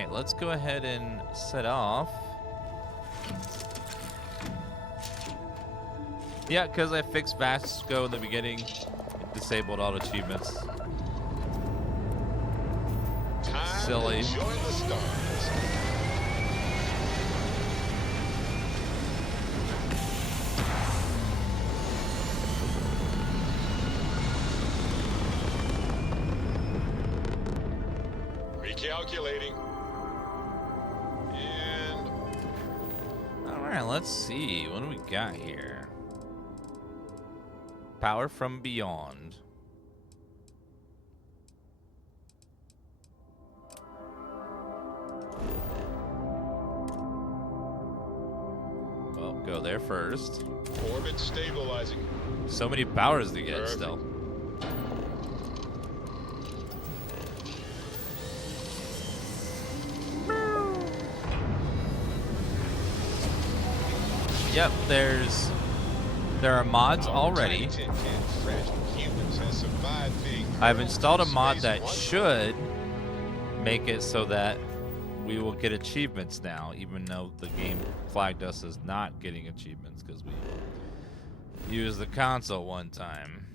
right, let's go ahead and set off. Yeah, because I fixed Vasco in the beginning. It disabled all the achievements. Silly. Join the stars. Recalculating. And All right, let's see. What do we got here? Power from Beyond. Well, go there first. orbit stabilizing. So many powers to get Perfect. still. Yep, there are mods already. I've installed a mod that should make it so that we will get achievements now, even though the game flagged us as not getting achievements because we used the console one time.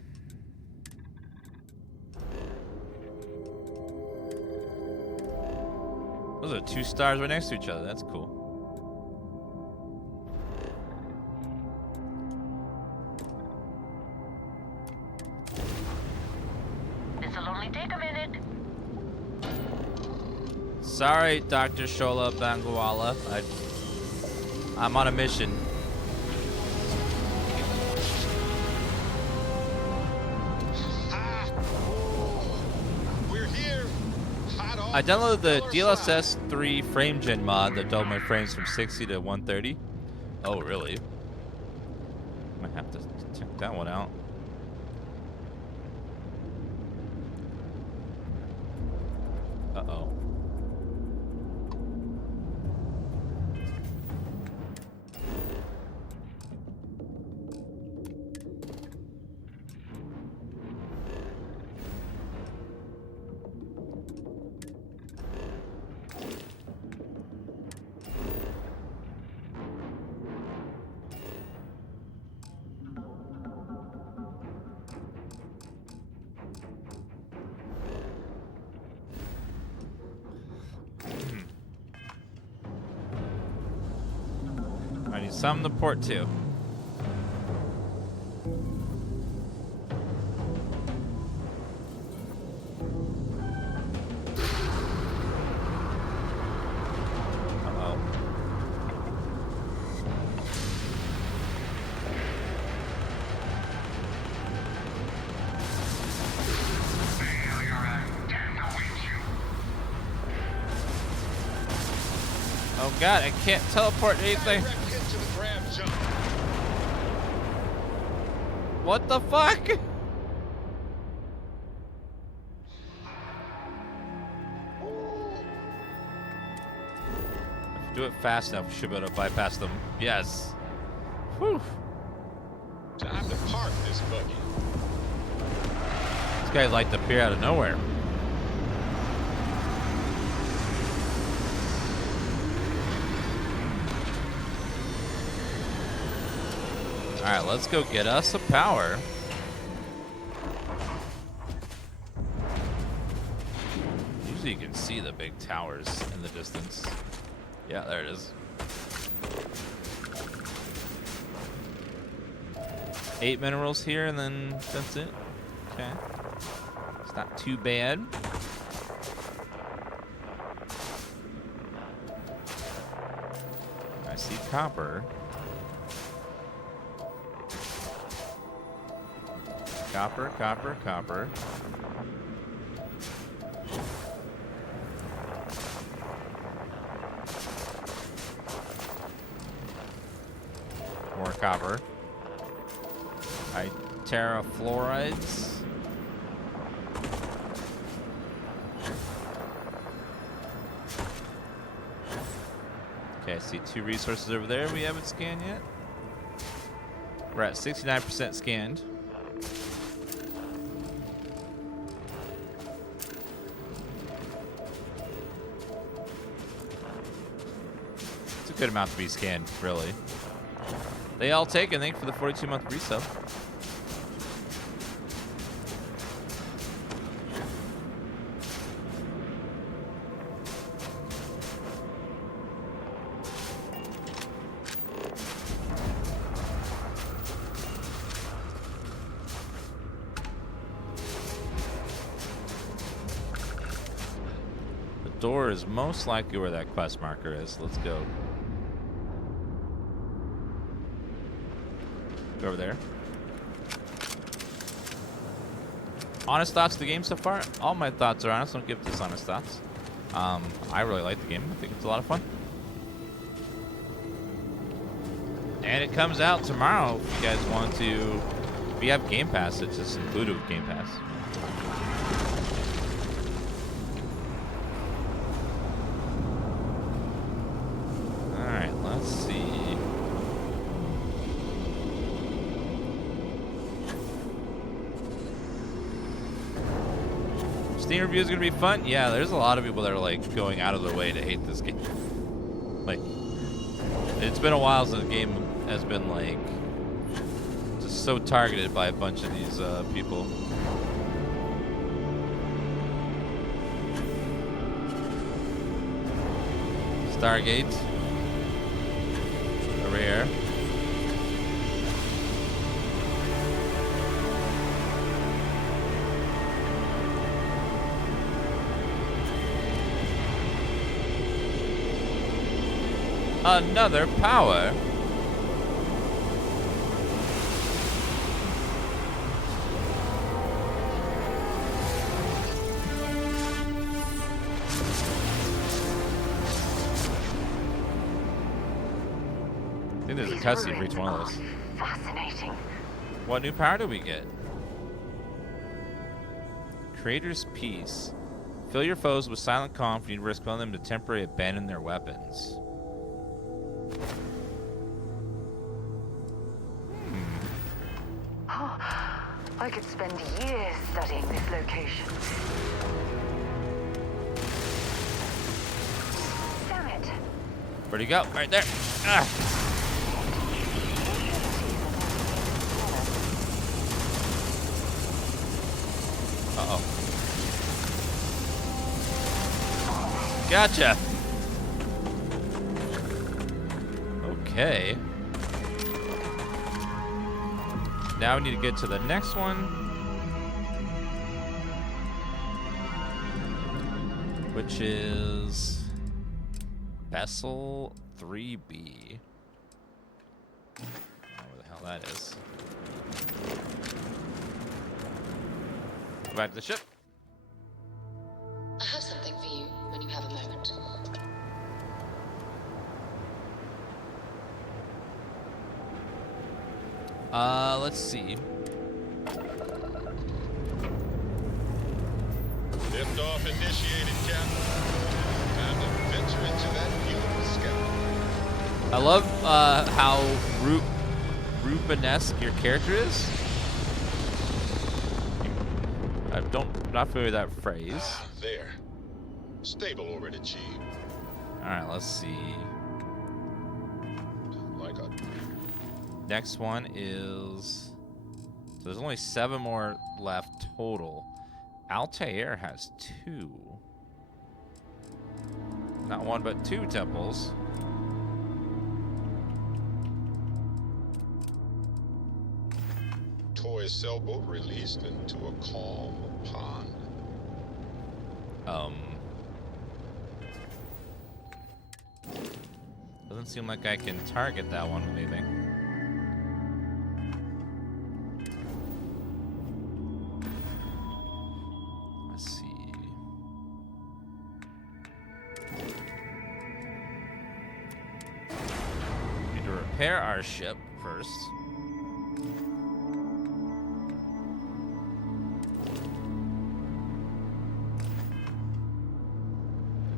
Those are 2 stars right next to each other. That's cool. This'll only take a minute. Sorry, Dr. Shola Bangwala. I'm on a mission. We're here. Hot off I downloaded the stellar DLSS 3 frame gen mod that doubled my frames from 60 to 130. Oh, really? Might have to check that one out. Uh-oh. I need some to port to. Uh-oh. Oh god, I can't teleport anything. Direct to the grab jump. What the fuck? If we do it fast enough, we should be able to bypass them. Yes. Whew. Time to park this buggy. These guys like to appear out of nowhere. Alright, let's go get us some power. Usually you can see the big towers in the distance. Yeah, there it is. 8 minerals here, and then that's it. Okay. It's not too bad. I see copper. Copper, copper, copper. More copper. Terrafluorides. Okay, I see 2 resources over there we haven't scanned yet. We're at 69% scanned. good amount to be scanned, really. They all take, and thank you for the 42-month resub. The door is most likely where that quest marker is. Let's go. Go over there. Honest thoughts of the game so far? All my thoughts are honest. Don't give dishonest thoughts. I really like the game. I think it's a lot of fun. And it comes out tomorrow if you guys want to. If you have Game Pass, it's just included with Game Pass. Alright, let's see. Steam review is gonna be fun. Yeah, there's a lot of people that are like going out of their way to hate this game. Like, it's been a while since the game has been like just so targeted by a bunch of these people. Stargate over here. Another power. I think there's a cutscene for each one of those. Fascinating. What new power do we get? Creator's Peace. Fill your foes with silent calm if you risk killing them to temporarily abandon their weapons. Oh, I could spend years studying this location. Damn it. Where'd he go? Right there. Ah. Uh-oh. Gotcha. Okay. Now we need to get to the next one, which is Vessel 3B. I don't know where the hell that is. Go back to the ship. I have something for you when you have a moment. Let's see. Lift off initiated, Captain. Time to venture into that beautiful sky. I love how Rubenesque your character is. Not familiar with that phrase. There. Stable orbit achieved. All right, let's see. Like a Next one is. So there's only 7 more left total. Altair has 2. Not 1, but 2 temples. toy sailboat released into a calm pond. Doesn't seem like I can target that one with anything. Let's see. Need to repair our ship first.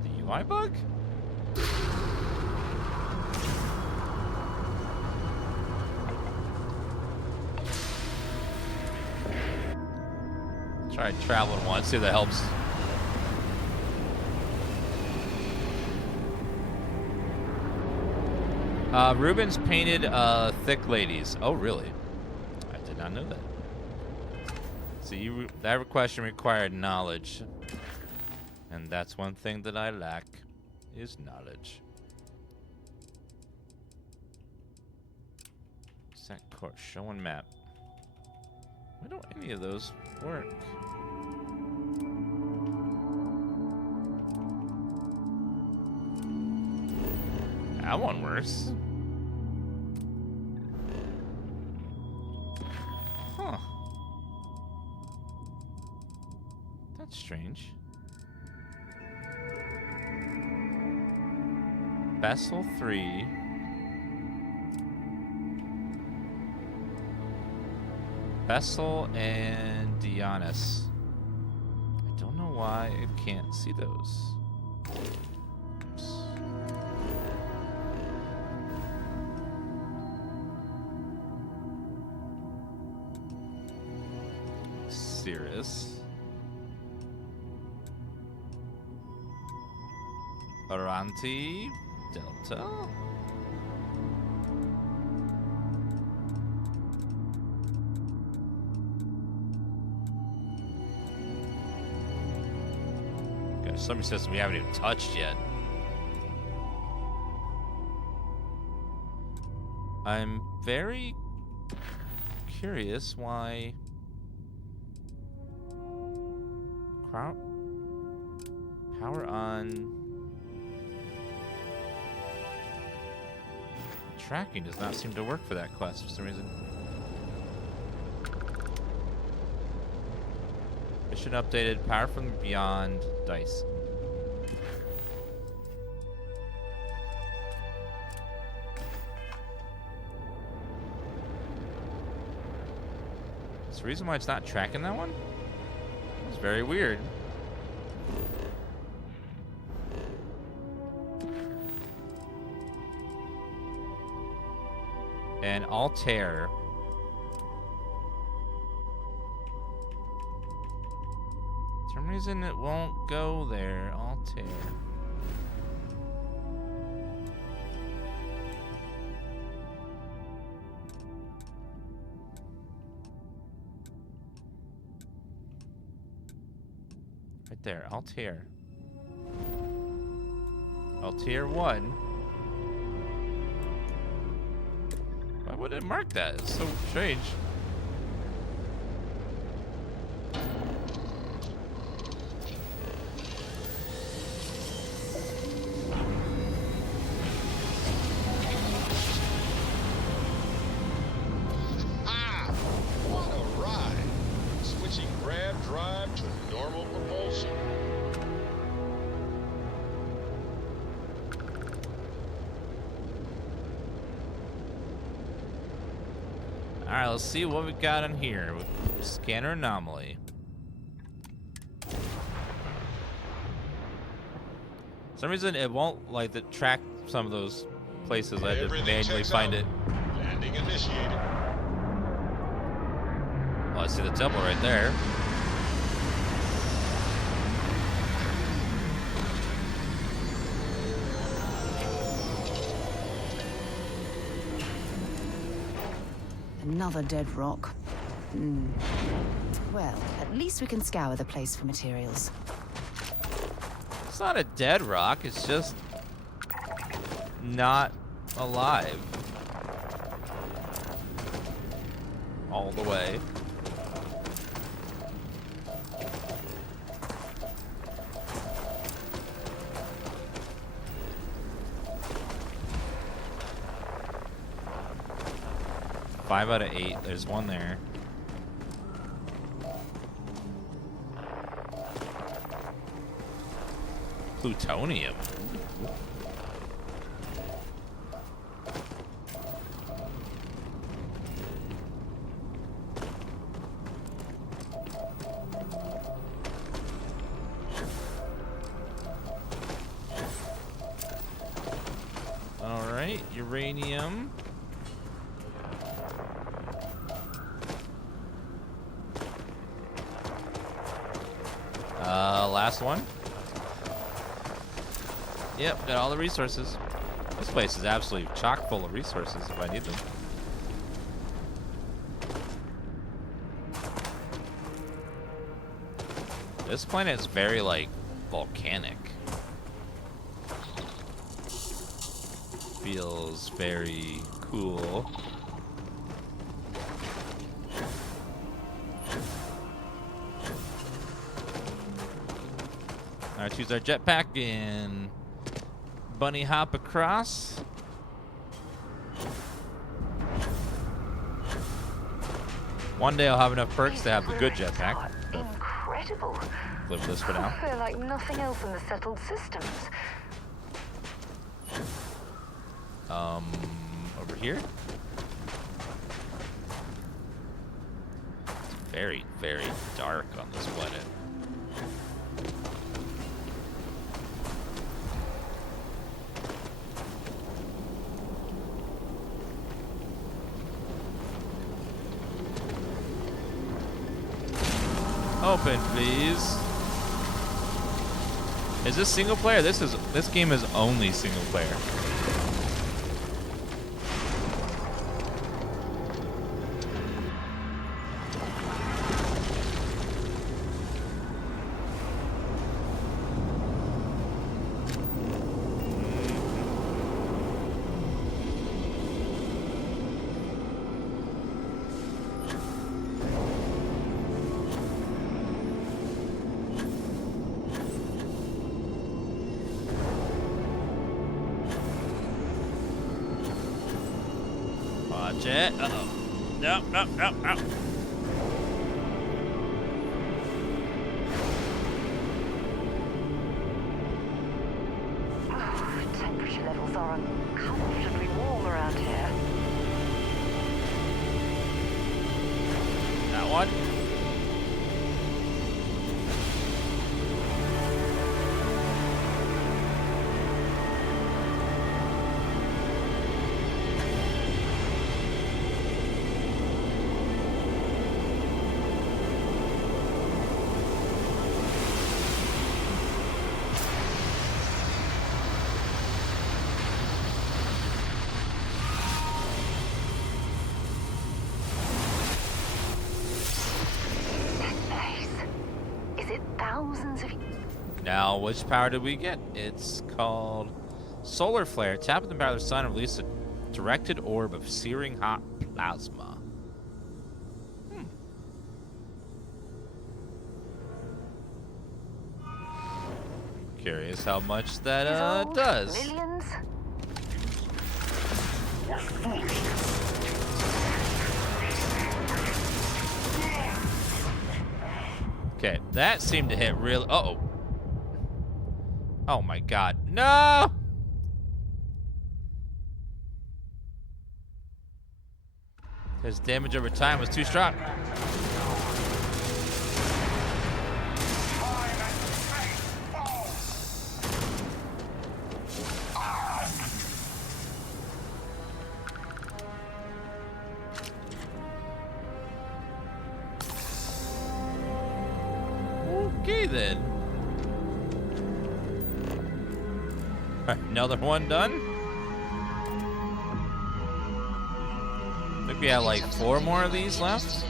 The UI bug? Try traveling once, see if that helps. Ruben's painted thick ladies. Oh, really? I did not know that. So that question required knowledge. And that's one thing that I lack, is knowledge. Set course, show and map. Why don't any of those work? That one works. Huh. That's strange. Vessel 3. Vessel and Dionysus. I don't know why I can't see those. Oops. Cirrus. Aranti. Delta. Got some system we haven't even touched yet. I'm very curious why power on tracking does not seem to work for that quest for some reason. Mission updated, power from beyond dice. That's the reason why it's not tracking that one? It's very weird. And Altair. For some reason it won't go there. Altair. Right there, Altair. Altair 1. Why would it mark that? It's so strange. Ah! What a ride! Switching grab drive to normal propulsion. Alright, let's see what we got in here. Scanner anomaly. For some reason it won't like track some of those places. I had to Everything manually checks find out. it. Landing initiated. Well, I see the temple right there. Another dead rock. Well, at least we can scour the place for materials. It's not a dead rock, it's just not alive. All the way. Five out of 8. There's one there. Plutonium. All right, uranium. Last one. Yep, got all the resources. This place is absolutely chock full of resources if I need them. This planet is very, like, volcanic. Feels very cool. Alright, choose our jetpack and bunny hop across. One day I'll have enough perks to have the good jetpack. Incredible. Live this for now. I feel like nothing else in the settled systems. Over here. It's very, very dark on this planet. Open, please. Is this single player? This game is only single player. Watch it. Uh-oh. No, no, no, no. Temperature levels are uncomfortably warm around here. That one. Now, which power did we get? It's called Solar Flare. Tap at the power of the sun and release a directed orb of searing hot plasma. Curious how much that does. Millions? Okay, that seemed to hit real. Uh-oh. Oh my god. No! His damage over time was too strong. Okay then. Another one done. I think we have like 4 more of these left.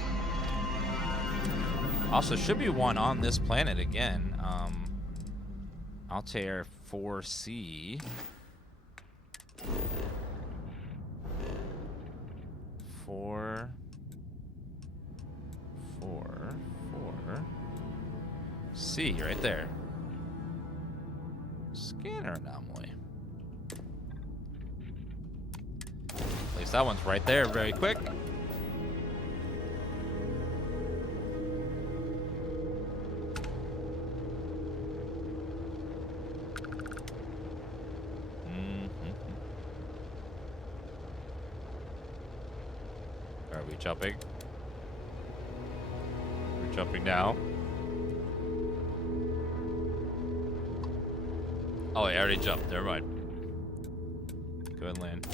Also, should be one on this planet again. Altair 4C. 4. C, right there. Scanner anomaly. At least that one's right there very quick. Are we jumping? We're jumping now. Oh, I already jumped. Never mind. Go ahead and land.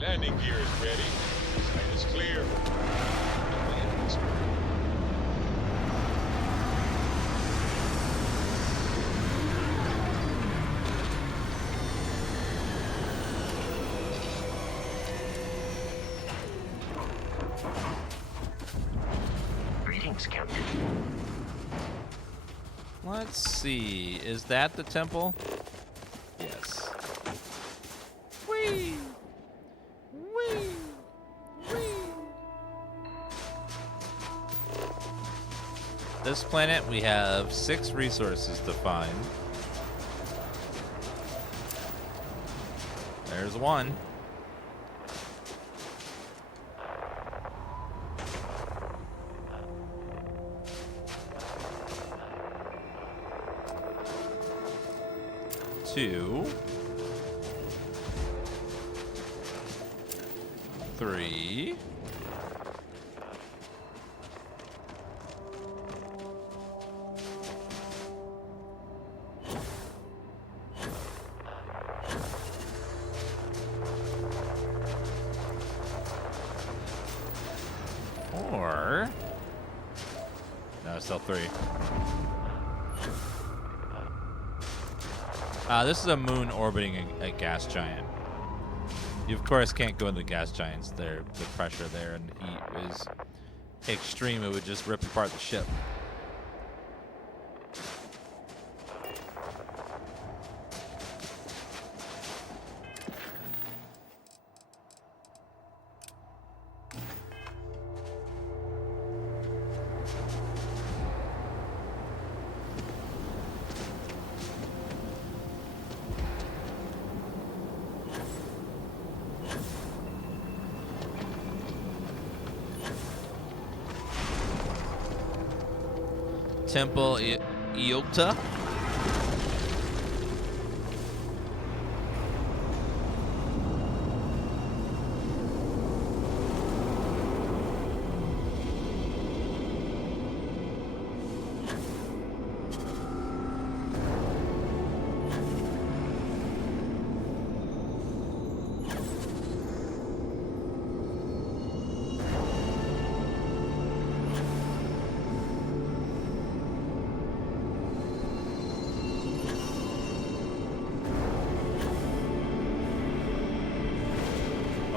Landing gear is ready. Site is clear. Landing Let's see. Is that the temple? Yes. Whee! Whee! Whee! This planet, we have 6 resources to find. There's one. Two. 3. 4. No, still 3. This is a moon orbiting a gas giant. You, of course, can't go in the gas giants. The pressure there and the heat is extreme. It would just rip apart the ship. Temple Iolta.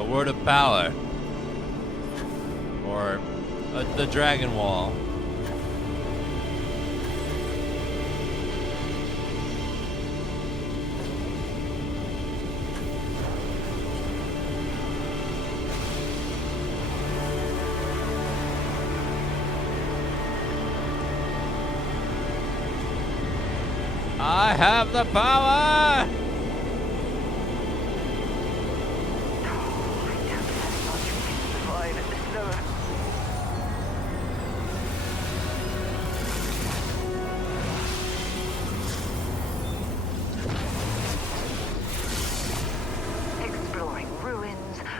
Word of power, or the dragon wall. I have the power.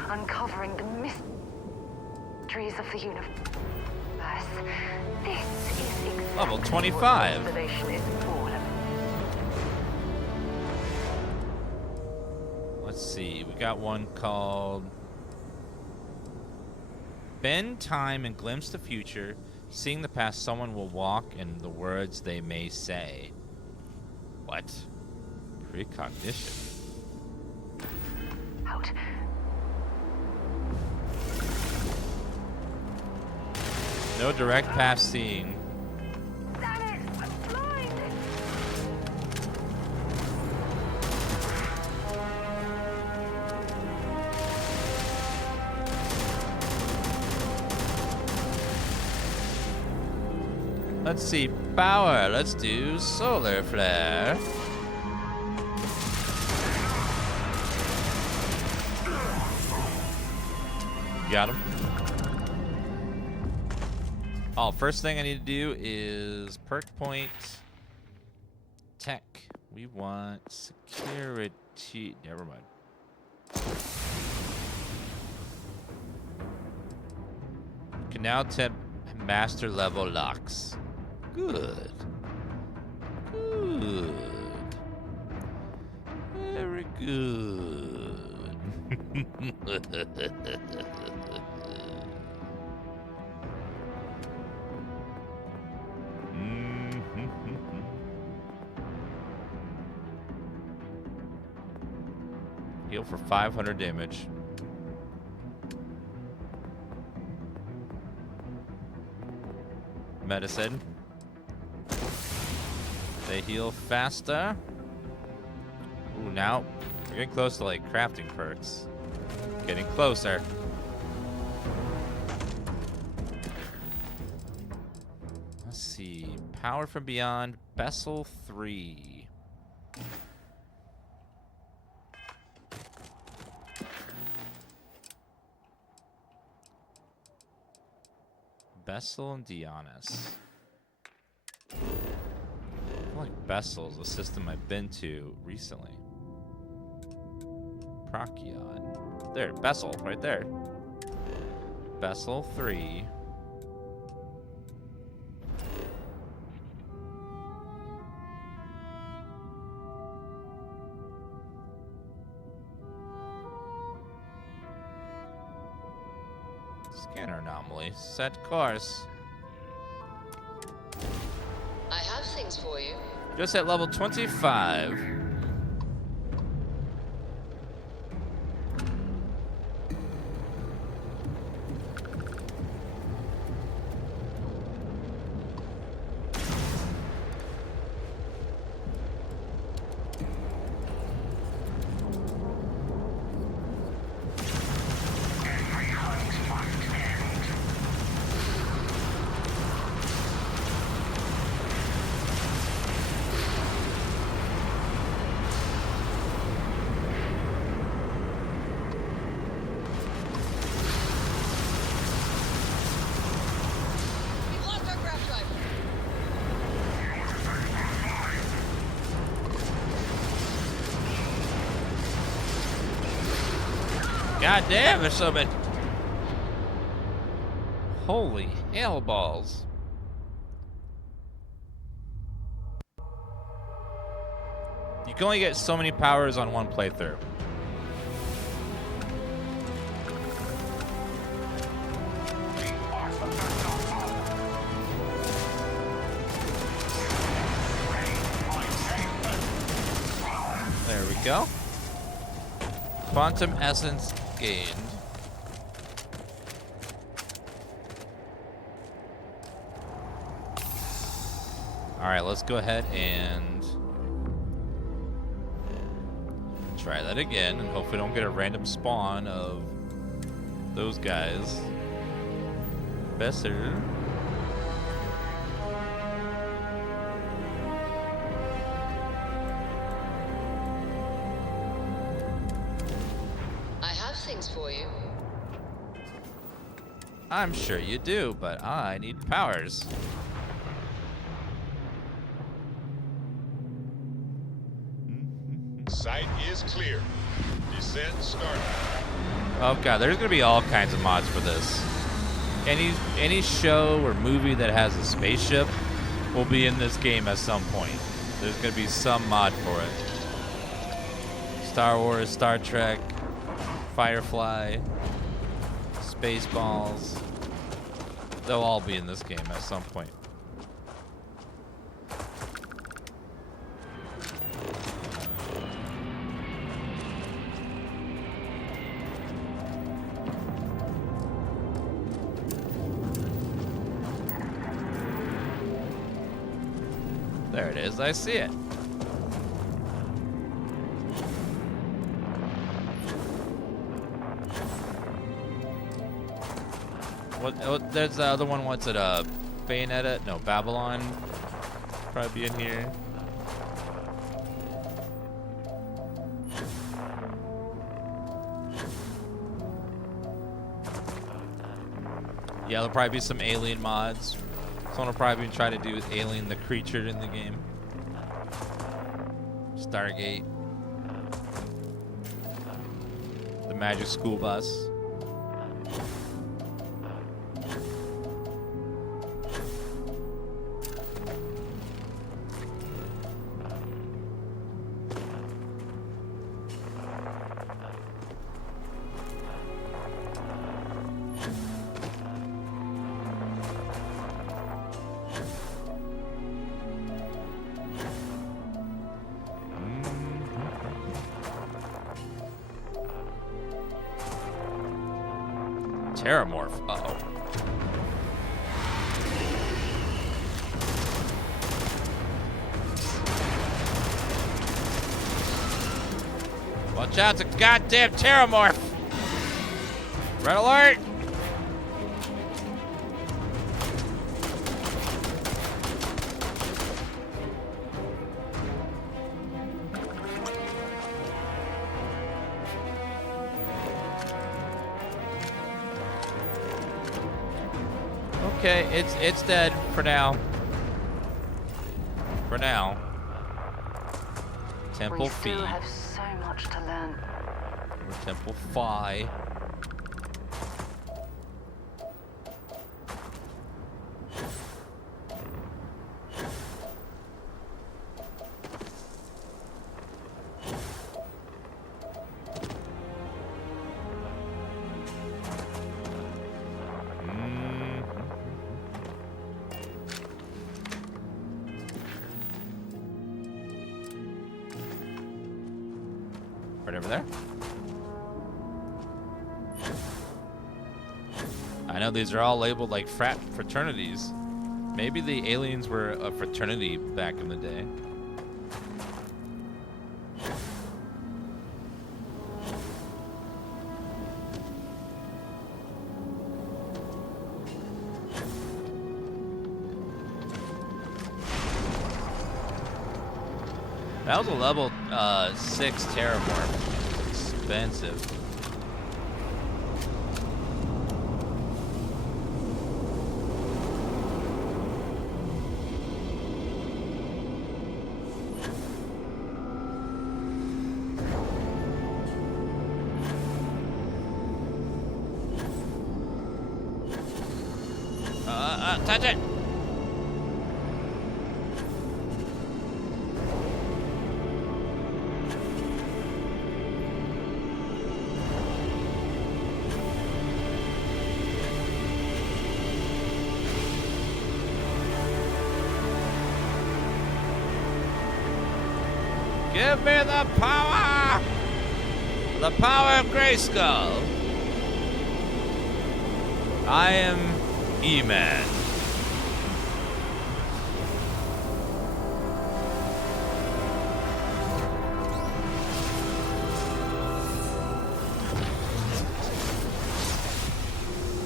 Uncovering the mysteries of the universe. This is exactly Level 25. What constellation is all about. Let's see. We got one called Bend Time and Glimpse the Future. Seeing the past, someone will walk in the words they may say. What? Precognition. Out. No direct past seeing. Damn it! I'm blind! Let's see. Power. Let's do solar flare. Got him. Oh, first thing I need to do is perk point tech. We want security. Never mind. Can now tap master level locks. Good. Good. Very good. Heal for 500 damage. Medicine. They heal faster. Ooh, now we're getting close to like crafting perks. Getting closer. Let's see. Power from Beyond, Bessel 3. Bessel and Dionys. I feel like Bessel's a system I've been to recently. Procyon. There, Bessel, right there. Bessel 3. Scanner anomaly. Set course. I have things for you. Just at level 25. We've lost our craft drive. God damn, there's so many. Holy hell balls. You can only get so many powers on one playthrough. There we go. Quantum essence gained. All right, let's go ahead and try that again, and hopefully don't get a random spawn of those guys. Besser. I have things for you. I'm sure you do, but I need powers. Site is clear. Descent started. Oh god, there's gonna be all kinds of mods for this. Any show or movie that has a spaceship will be in this game at some point. There's gonna be some mod for it. Star Wars, Star Trek, Firefly, Spaceballs. They'll all be in this game at some point. There it is, I see it. What there's the other one, what's it, Bayonetta? No, Babylon. Probably be in here. Yeah, there'll probably be some alien mods. Someone will probably try to do Alien the creature in the game. Stargate. The Magic School Bus. Terramorph. Uh-oh. Watch out, it's a goddamn terramorph! Red alert! Okay, it's dead for now. For now. Temple We Phi. still have so much to learn. Or Temple Phi. Right over there. I know these are all labeled like fraternities. Maybe the aliens were a fraternity back in the day. That was a level 6 terramorph. Expensive. Touch it! Give me the power! The power of Grayskull! I am E-Man.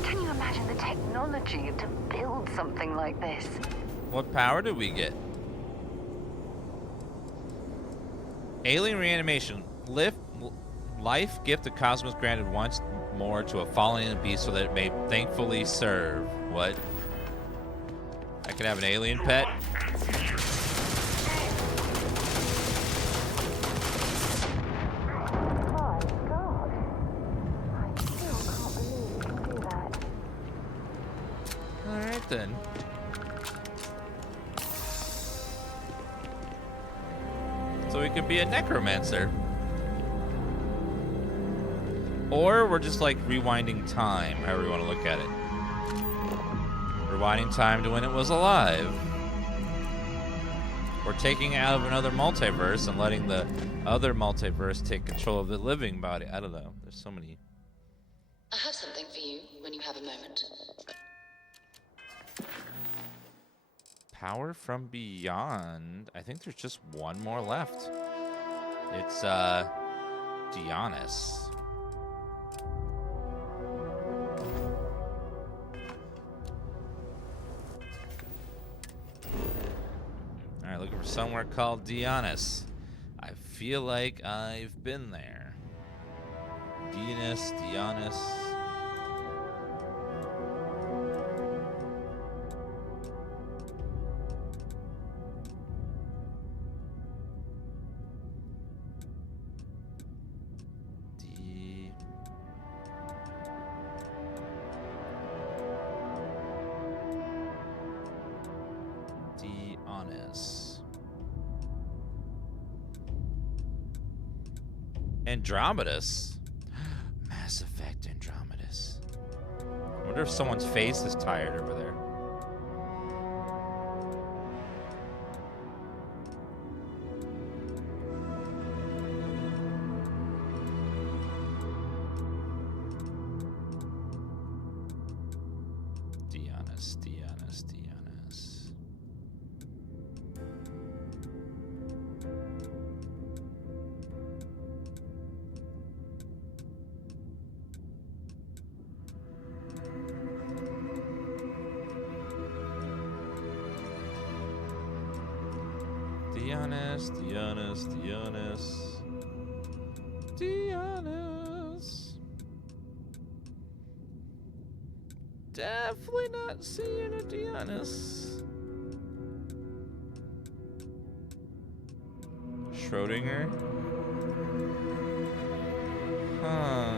Can you imagine the technology to build something like this? What power did we get? Alien reanimation. Life gift the cosmos granted once more to a fallen beast so that it may thankfully serve. What? I can have an alien pet? My God. I still can't believe you can do that. Alright then. So we could be a necromancer. Or we're just like rewinding time, however you want to look at it. Rewinding time to when it was alive. Or taking it out of another multiverse and letting the other multiverse take control of the living body. I don't know. There's so many. I have something for you when you have a moment. Power from Beyond. I think there's just one more left. It's Dionys. Alright, looking for somewhere called Dionys. I feel like I've been there. Dionys. Andromedus. Mass Effect Andromedus. I wonder if someone's face is tired over there. Dionys. Dionysus, Dionysus, Dionysus. Dionysus. Definitely not seeing a Dionysus. Schrodinger? Huh.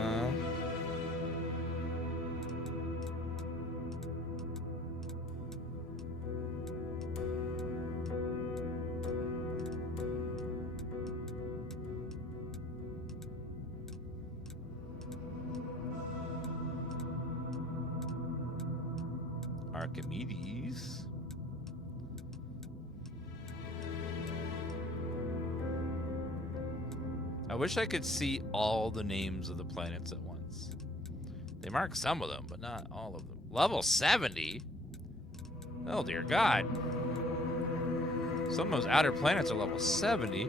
Archimedes. I wish I could see all the names of the planets at once. They mark some of them, but not all of them. Level 70? Oh dear God. Some of those outer planets are level 70.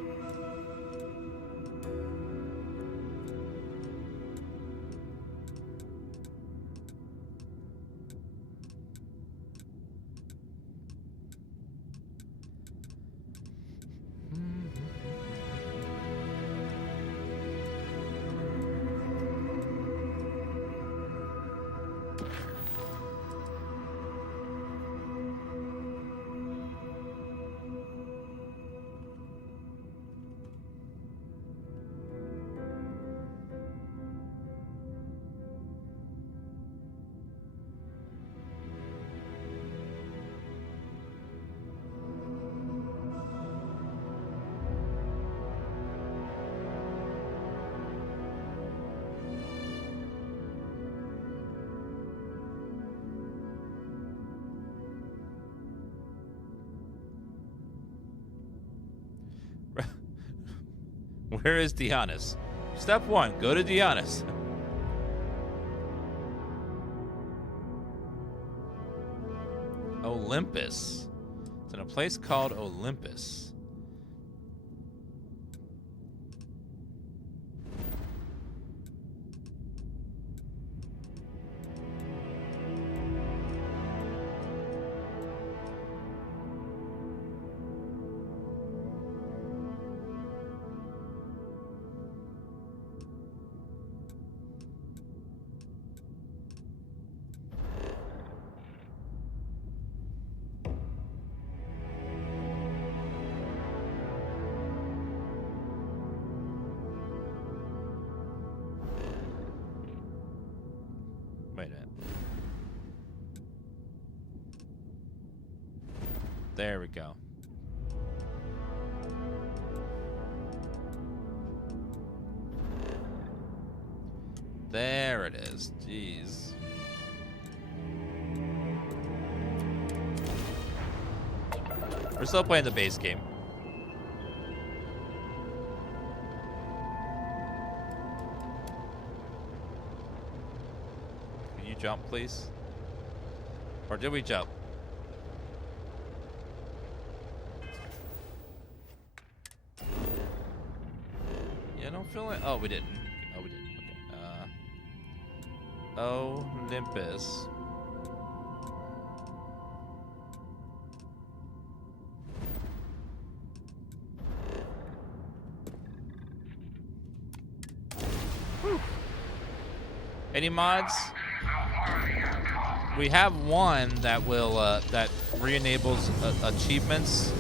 Where is Dionysus? Step 1, go to Dionysus. Olympus. It's in a place called Olympus. Wait a minute. There we go. There it is. Jeez. We're still playing the base game. Can you jump, please? Or did we jump? Yeah, I don't feel like... Oh, we didn't. Oh, we didn't. Okay. Olympus. Any mods? We have one that will that re-enables achievements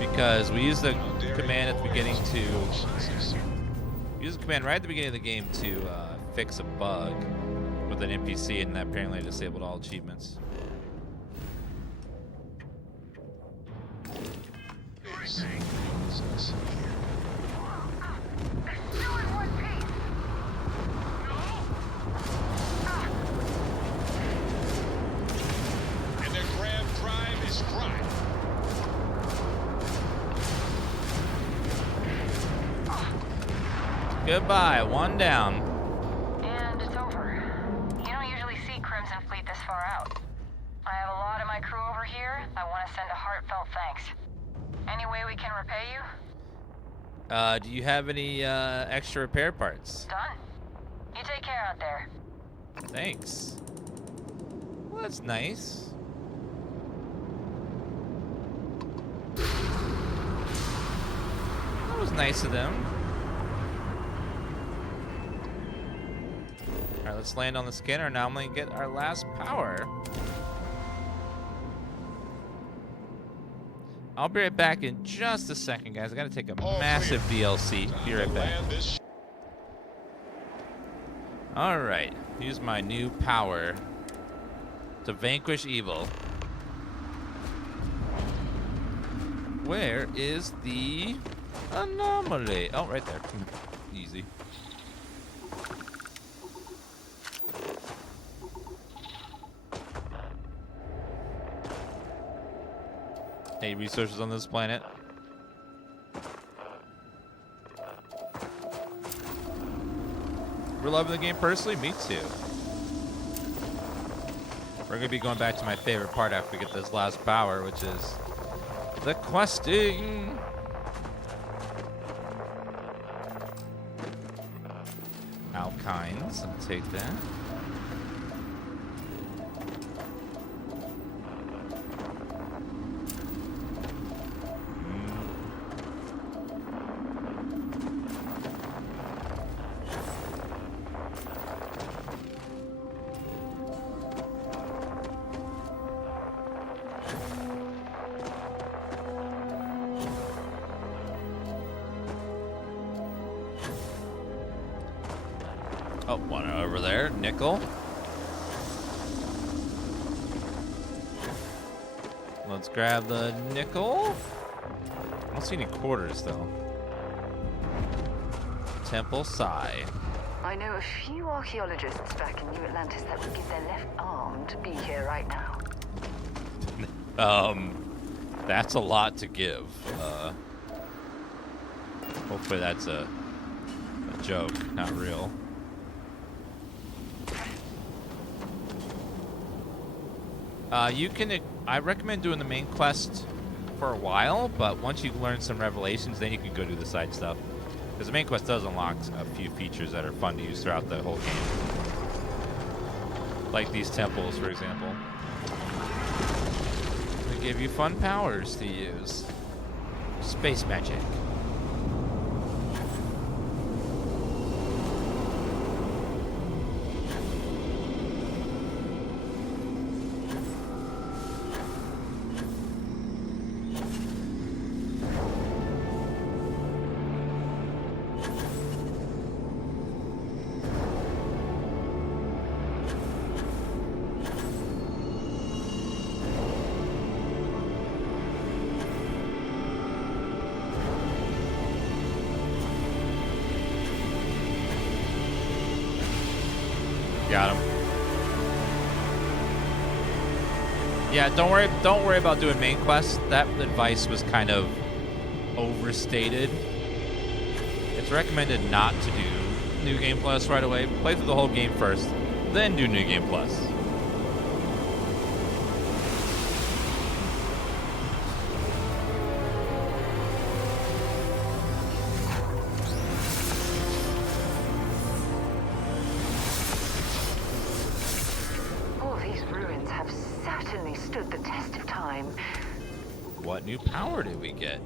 because we use the command at the beginning to use the command right at the beginning of the game to fix a bug with an NPC, and that apparently disabled all achievements. Goodbye, one down. And it's over. You don't usually see Crimson Fleet this far out. I have a lot of my crew over here. I want to send a heartfelt thanks. Any way we can repay you? Do you have any extra repair parts? Done. You take care out there. Thanks. Well, that's nice. was nice of them. Alright, let's land on the scanner. Now I'm gonna get our last power. I'll be right back in just a second, guys. I gotta take a massive DLC. Be right back. Alright, use my new power to vanquish evil. Where is the anomaly? Oh, right there. Easy. Hey, resources on this planet. We're loving the game personally? Me too. We're gonna be going back to my favorite part after we get this last power, which is the questing. Alkynes, I'll take that. Oh, one over there, nickel. Let's grab the nickel. I don't see any quarters though. Temple Psi. I know a few archaeologists back in New Atlantis that would give their left arm to be here right now. That's a lot to give. Hopefully that's a joke, not real. I recommend doing the main quest for a while, but once you learn some revelations, then you can go do the side stuff. Because the main quest does unlock a few features that are fun to use throughout the whole game. Like these temples, for example. They give you fun powers to use. Space magic. Got him. Yeah, don't worry about doing main quests. That advice was kind of overstated. It's recommended not to do New Game Plus right away. Play through the whole game first, then do New Game Plus. What new power did we get?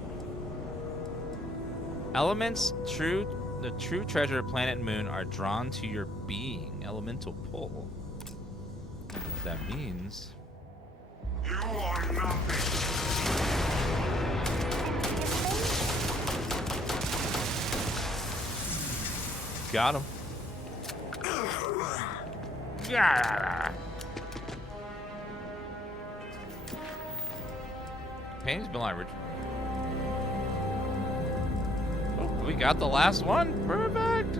Elements, the true treasure of planet and moon are drawn to your being. Elemental pull. I don't know what that means. You are nothing. Got him. Yeah. Pain's been like, oh, we got the last one. Perfect.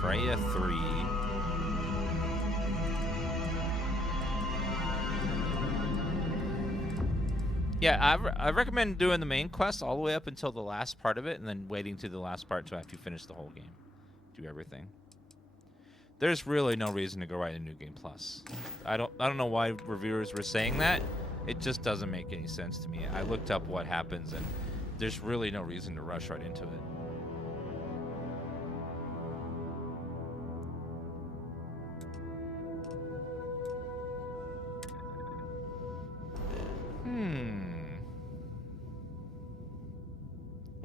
Freya 3. Yeah, I recommend doing the main quest all the way up until the last part of it, and then waiting to the last part to after you finish the whole game. Do everything. There's really no reason to go right into New Game Plus. I don't know why reviewers were saying that. It just doesn't make any sense to me. I looked up what happens, and there's really no reason to rush right into it.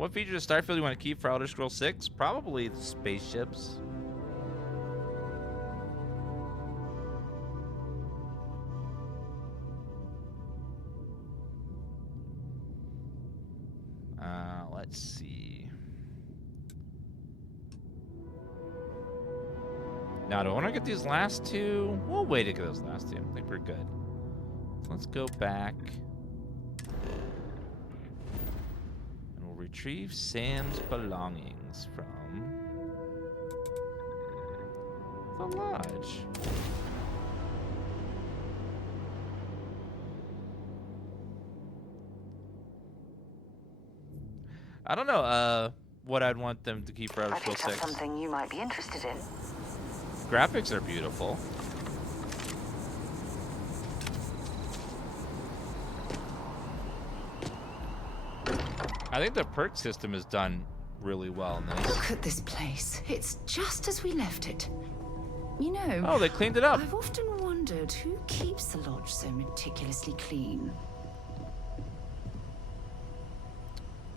What features of Starfield do you want to keep for Elder Scrolls 6? Probably the spaceships. Let's see. Now, do I want to get these last two? We'll wait to get those last two. I think we're good. Let's go back. And we'll retrieve Sam's belongings from the lodge. I don't know what I'd want them to keep for Elder I Scrolls picked up 6. something you might be interested in. Graphics are beautiful. I think the perk system is done really well in this. Look at this place. It's just as we left it. You know, Oh, they cleaned it up. I've often wondered who keeps the lodge so meticulously clean.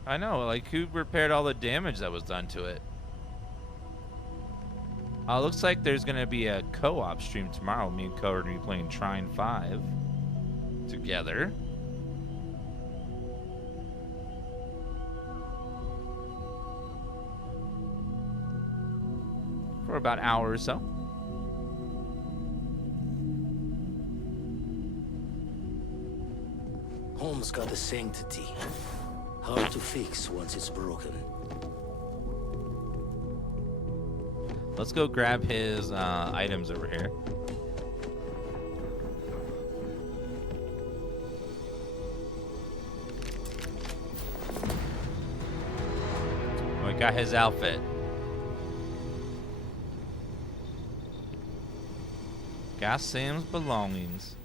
I know, like, who repaired all the damage that was done to it? Looks like there's going to be a co-op stream tomorrow. Me and Co are going to be playing Trine 5 together. For about an hour or so. Home's got a sanctity. Hard to fix once it's broken. Let's go grab his items over here. We got his outfit. Got Sam's belongings.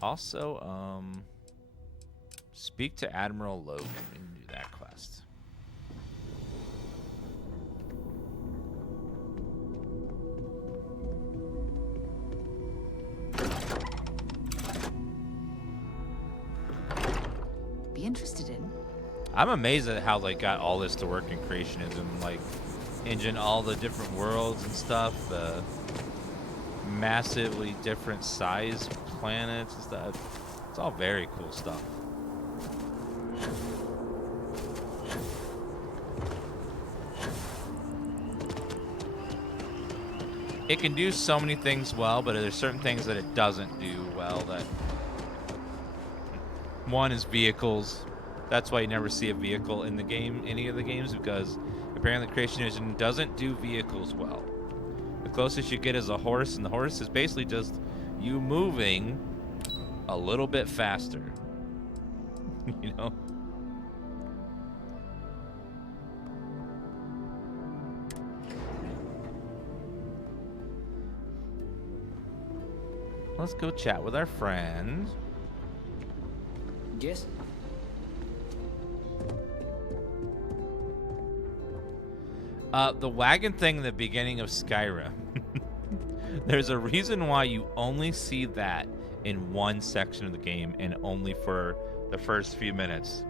Also, speak to Admiral Logan and do that quest. Be interested in? I'm amazed at how they got all this to work in creationism, like engine all the different worlds and stuff, massively different size planets and stuff. It's all very cool stuff. It can do so many things well, but there's certain things that it doesn't do well. That one is vehicles. That's why you never see a vehicle in the game, any of the games, because apparently Creation Engine doesn't do vehicles well. The closest you get is a horse, and the horse is basically just you moving a little bit faster. You know? Let's go chat with our friend. Yes? The wagon thing in the beginning of Skyrim. There's a reason why you only see that in one section of the game and only for the first few minutes.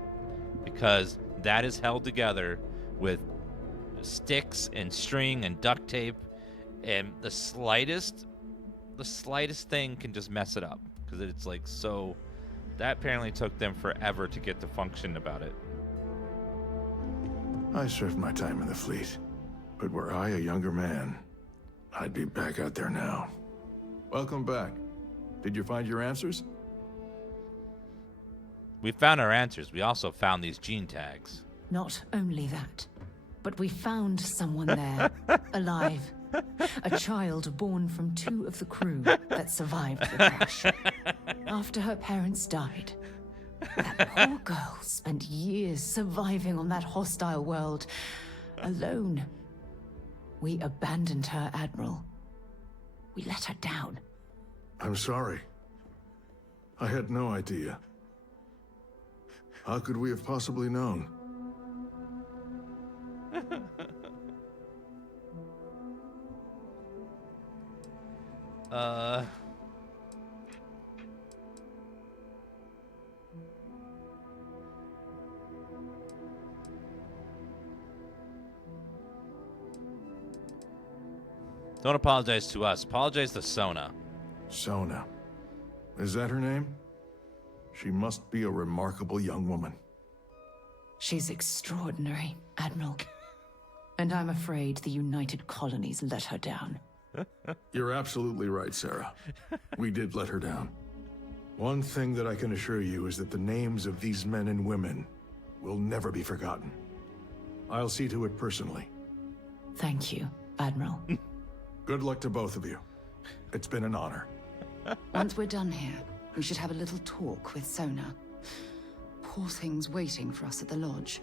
Because that is held together with sticks and string and duct tape, and the slightest thing can just mess it up. Because it's like so... That apparently took them forever to get to function about it. I served my time in the fleet, but were I a younger man, I'd be back out there now. Welcome back. Did you find your answers? We found our answers. We also found these gene tags. Not only that, but we found someone there, alive. A child born from 2 of the crew that survived the crash. After her parents died, that poor girl spent years surviving on that hostile world, alone. We abandoned her, Admiral. We let her down. I'm sorry. I had no idea. How could we have possibly known? Don't apologize to us. Apologize to Sona. Sona. Is that her name? She must be a remarkable young woman. She's extraordinary, Admiral. And I'm afraid the United Colonies let her down. You're absolutely right, Sarah. We did let her down. One thing that I can assure you is that the names of these men and women will never be forgotten. I'll see to it personally. Thank you, Admiral. Good luck to both of you. It's been an honor. Once we're done here, we should have a little talk with Sona. Poor thing's waiting for us at the lodge.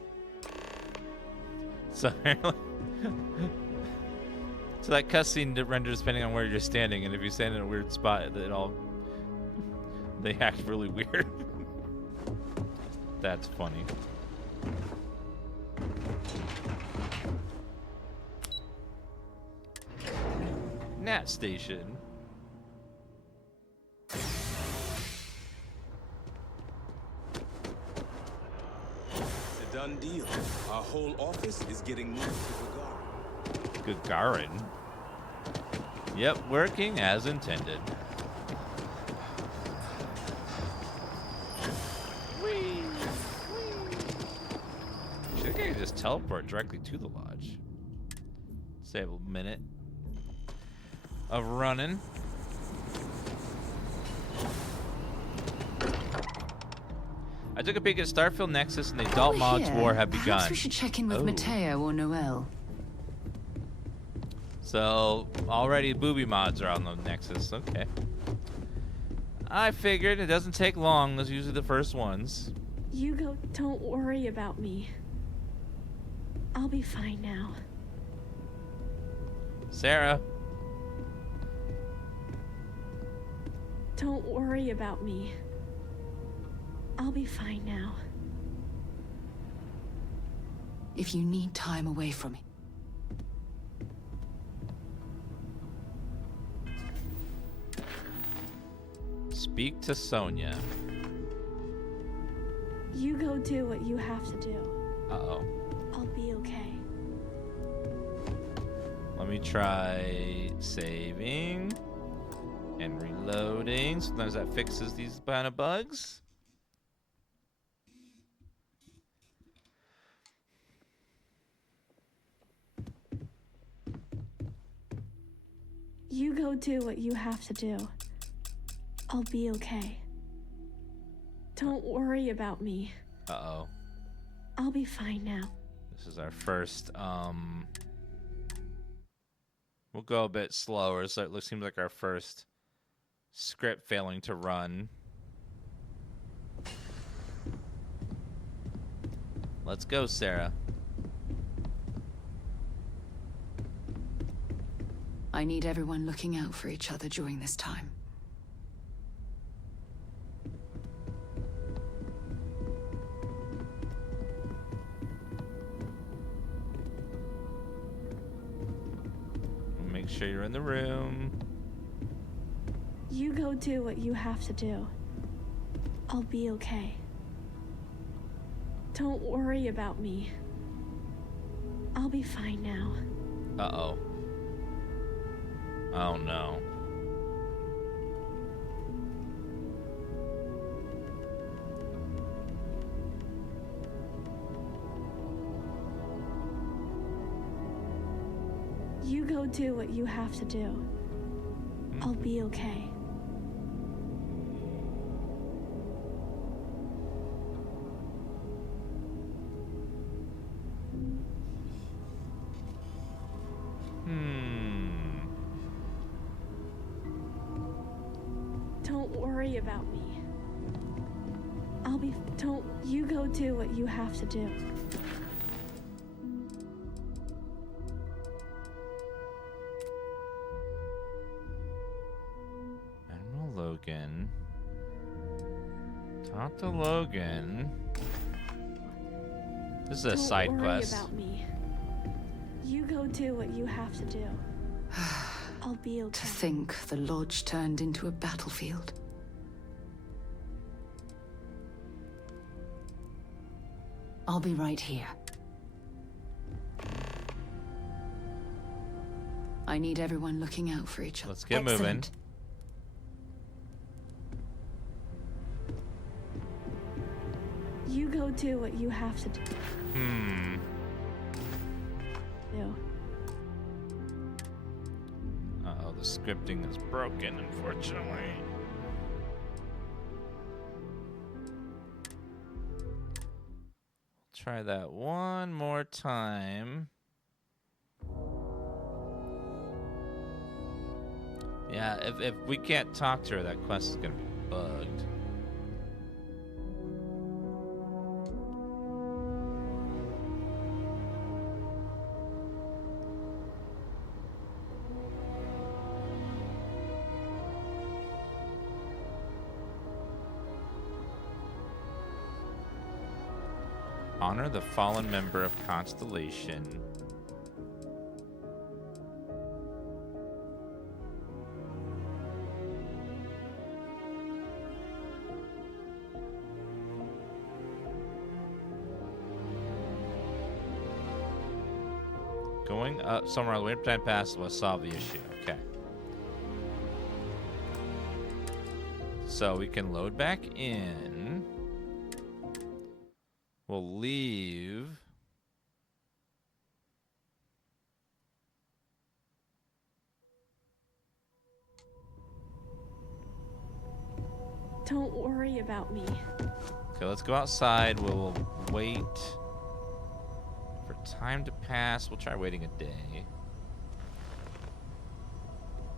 So, so that cutscene renders depending on where you're standing, and if you stand in a weird spot, they act really weird. That's funny. Nat Station. Done deal. Our whole office is getting moved to Gagarin. Gagarin? Yep, working as intended. Whee! Should I just teleport directly to the lodge? Save a minute of running. I took a peek at Starfield Nexus and the Adult Mods War have begun. Perhaps we should check in with Mateo or Noel. So, already booby mods are on the Nexus. Okay. I figured it doesn't take long. Those are usually the first ones. Hugo, don't worry about me. I'll be fine now. Sarah. Don't worry about me. I'll be fine now. If you need time away from me. Speak to Sonia. You go do what you have to do. Uh-oh. I'll be okay. Let me try saving and reloading. Sometimes that fixes these kind of bugs. You go do what you have to do. I'll be okay. Don't worry about me. Uh-oh. I'll be fine now. This is our first, we'll go a bit slower, so it seems like our first script failing to run. Let's go, Sarah. I need everyone looking out for each other during this time. Make sure you're in the room. You go do what you have to do. I'll be okay. Don't worry about me. I'll be fine now. Uh-oh. Oh, no. You go do what you have to do. I'll be okay. Don't worry about me. You go do what you have to do. Admiral Logan. Talk to Logan. This is a side quest. Don't worry about me. You go do what you have to do. I'll be okay. To think the lodge turned into a battlefield. I'll be right here. I need everyone looking out for each other. Let's get moving. Excellent. You go do what you have to do. Uh-oh, the scripting is broken, unfortunately. Try that one more time. Yeah, if we can't talk to her, that quest is gonna be bugged. Honor the fallen member of Constellation. Going up somewhere on the wait time pass will solve the issue. Okay. So we can load back in. We'll leave. Don't worry about me. Okay, let's go outside. We'll wait for time to pass. We'll try waiting a day.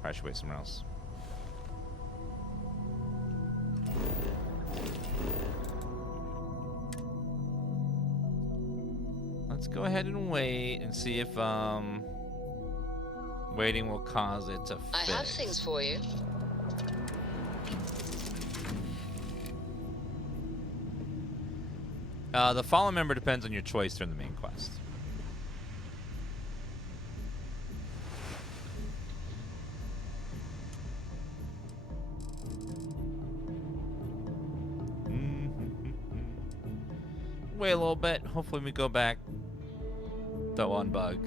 Probably should wait somewhere else. Let's go ahead and wait and see if waiting will cause it to fix. I have things for you. The fallen member depends on your choice during the main quest. Wait a little bit. Hopefully we go back. The one bug.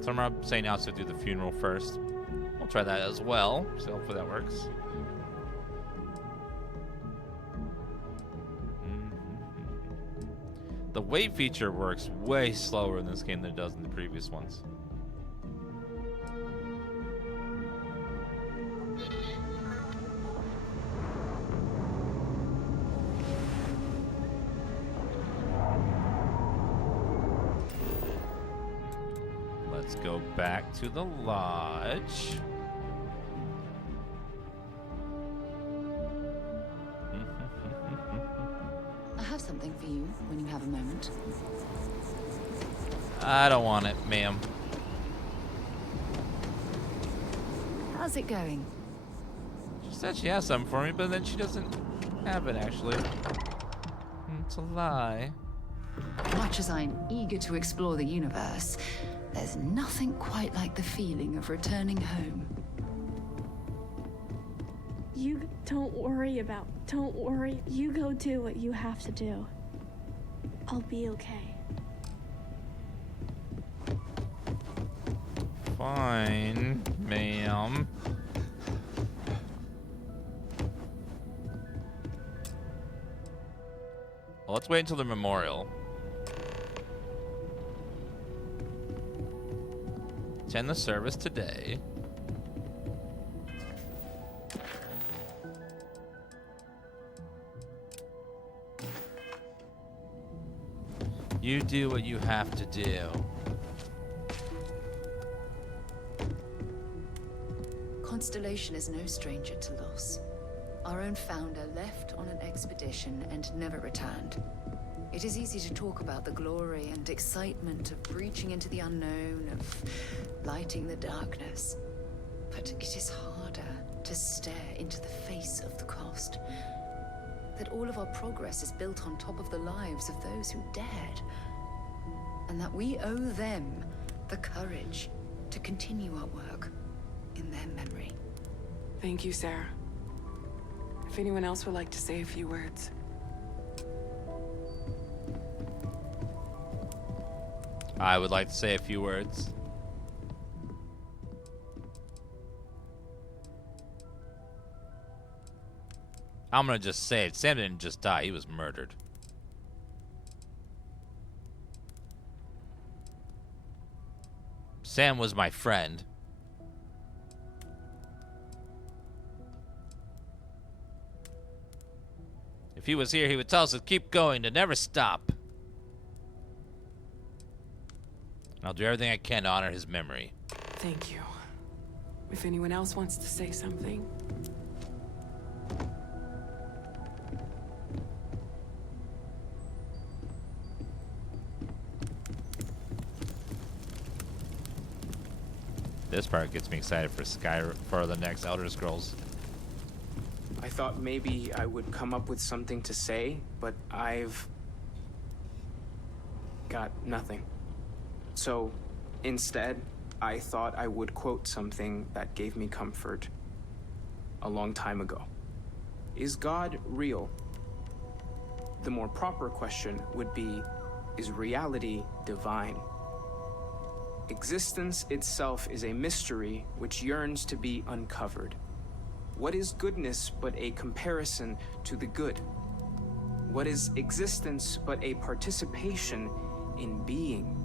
So I'm saying now to do the funeral first. We'll try that as well. So hopefully that works. The wait feature works way slower in this game than it does in the previous ones. Let's go back to the lodge. I have something for you when you have a moment. I don't want it, ma'am. How's it going? She said she has something for me, but then she doesn't have it, actually. It's a lie. Much as I'm eager to explore the universe, there's nothing quite like the feeling of returning home. You don't worry. You go do what you have to do. I'll be okay. Fine, ma'am. Well, let's wait until the memorial. Attend the service today. You do what you have to do. Constellation is no stranger to loss. Our own founder left on an expedition and never returned. It is easy to talk about the glory and excitement of breaching into the unknown, of lighting the darkness. But it is harder to stare into the face of the cost. that all of our progress is built on top of the lives of those who dared. And that we owe them the courage to continue our work in their memory. Thank you, Sarah. If anyone else would like to say a few words. I would like to say a few words. I'm gonna just say it. Sam didn't just die, he was murdered. Sam was my friend. If he was here, he would tell us to keep going, to never stop. I'll do everything I can to honor his memory. Thank you. If anyone else wants to say something. This part gets me excited for the next Elder Scrolls. I thought maybe I would come up with something to say, but I've got nothing. So instead, I thought I would quote something that gave me comfort a long time ago. Is God real? The more proper question would be, is reality divine? Existence itself is a mystery which yearns to be uncovered. What is goodness but a comparison to the good? What is existence but a participation in being?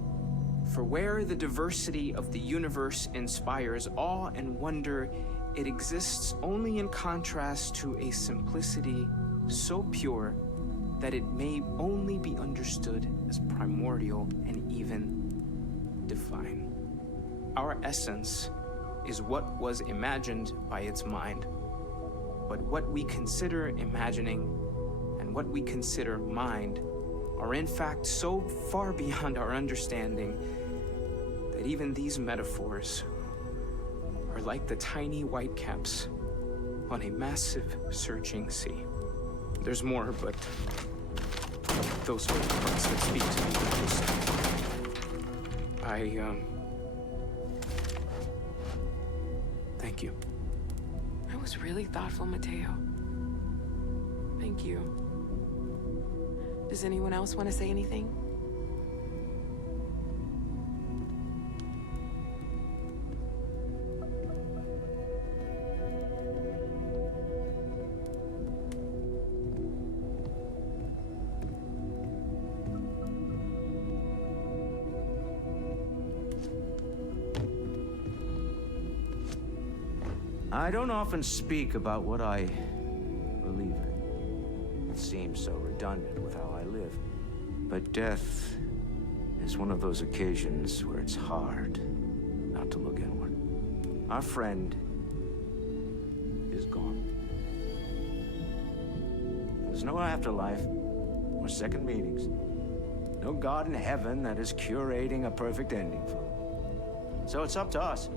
For where the diversity of the universe inspires awe and wonder, it exists only in contrast to a simplicity so pure that it may only be understood as primordial and even divine. Our essence is what was imagined by its mind. But what we consider imagining and what we consider mind are in fact so far beyond our understanding that even these metaphors are like the tiny whitecaps on a massive searching sea. There's more, but those are the parts that speak to me the most. Thank you. That was really thoughtful, Mateo. Thank you. Does anyone else want to say anything? I don't often speak about what I believe in. It seems so redundant with how I live. But death is one of those occasions where it's hard not to look inward. Our friend is gone. There's no afterlife or second meetings. No God in heaven that is curating a perfect ending for him. So it's up to us.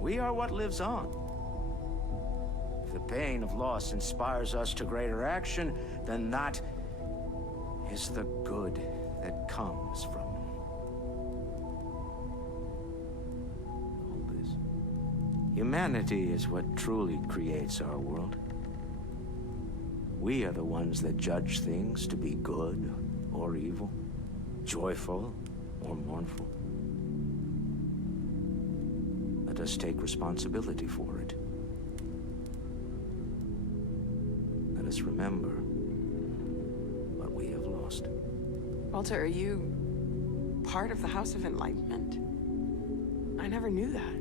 We are what lives on. If the pain of loss inspires us to greater action, then that is the good that comes from all this. Humanity is what truly creates our world. We are the ones that judge things to be good or evil, joyful or mournful. Let us take responsibility for it. Let us remember what we have lost. Walter, are you part of the House of Enlightenment? I never knew that.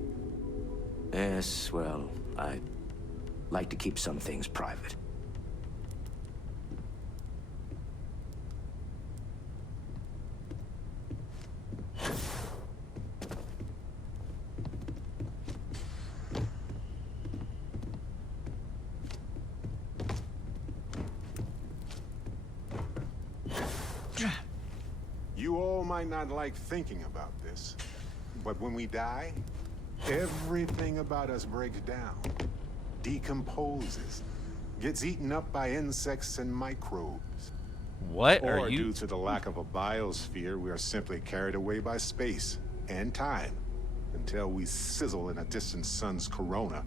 Yes, well, I like to keep some things private. You all might not like thinking about this, but when we die, everything about us breaks down, decomposes, gets eaten up by insects and microbes. What or are you? due to the lack of a biosphere, we are simply carried away by space and time until we sizzle in a distant sun's corona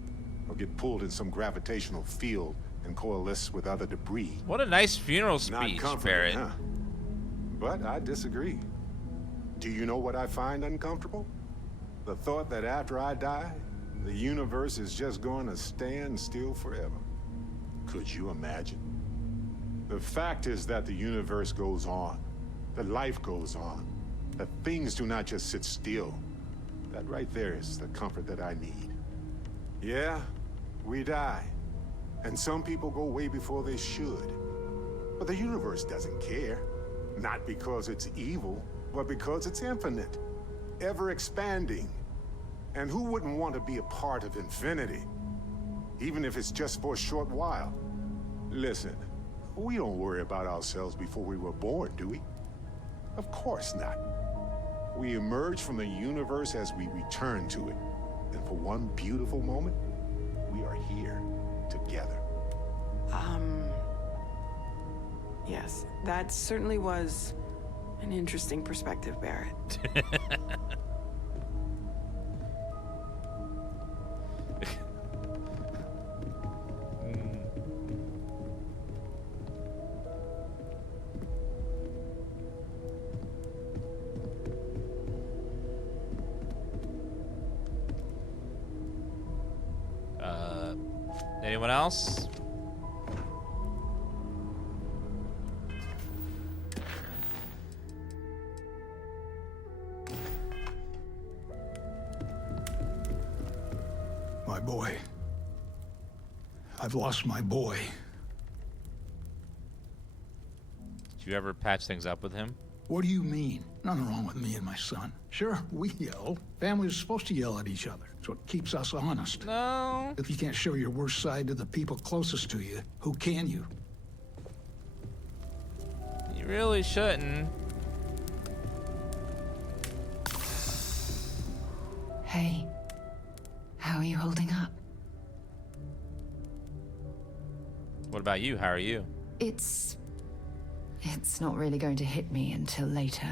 or get pulled in some gravitational field and coalesce with other debris. What a nice funeral Not speech, comforting, Barrett. huh? But I disagree. Do you know what I find uncomfortable? The thought that after I die, the universe is just going to stand still forever. Could you imagine? The fact is that the universe goes on, that life goes on, that things do not just sit still. That right there is the comfort that I need. Yeah, we die. And some people go way before they should. But the universe doesn't care. Not because it's evil, but because it's infinite, ever expanding. And who wouldn't want to be a part of infinity? Even if it's just for a short while. Listen, we don't worry about ourselves before we were born, do we? Of course not. We emerge from the universe as we return to it. And for one beautiful moment, we are here together. Yes, that certainly was an interesting perspective, Barrett. Anyone else? My boy. I've lost my boy. Did you ever patch things up with him? What do you mean? Nothing wrong with me and my son. Sure, we yell. Families are supposed to yell at each other. It's what keeps us honest. No. If you can't show your worst side to the people closest to you, who can you? You really shouldn't. Hey, how are you holding up? What about you? How are you? It's not really going to hit me until later.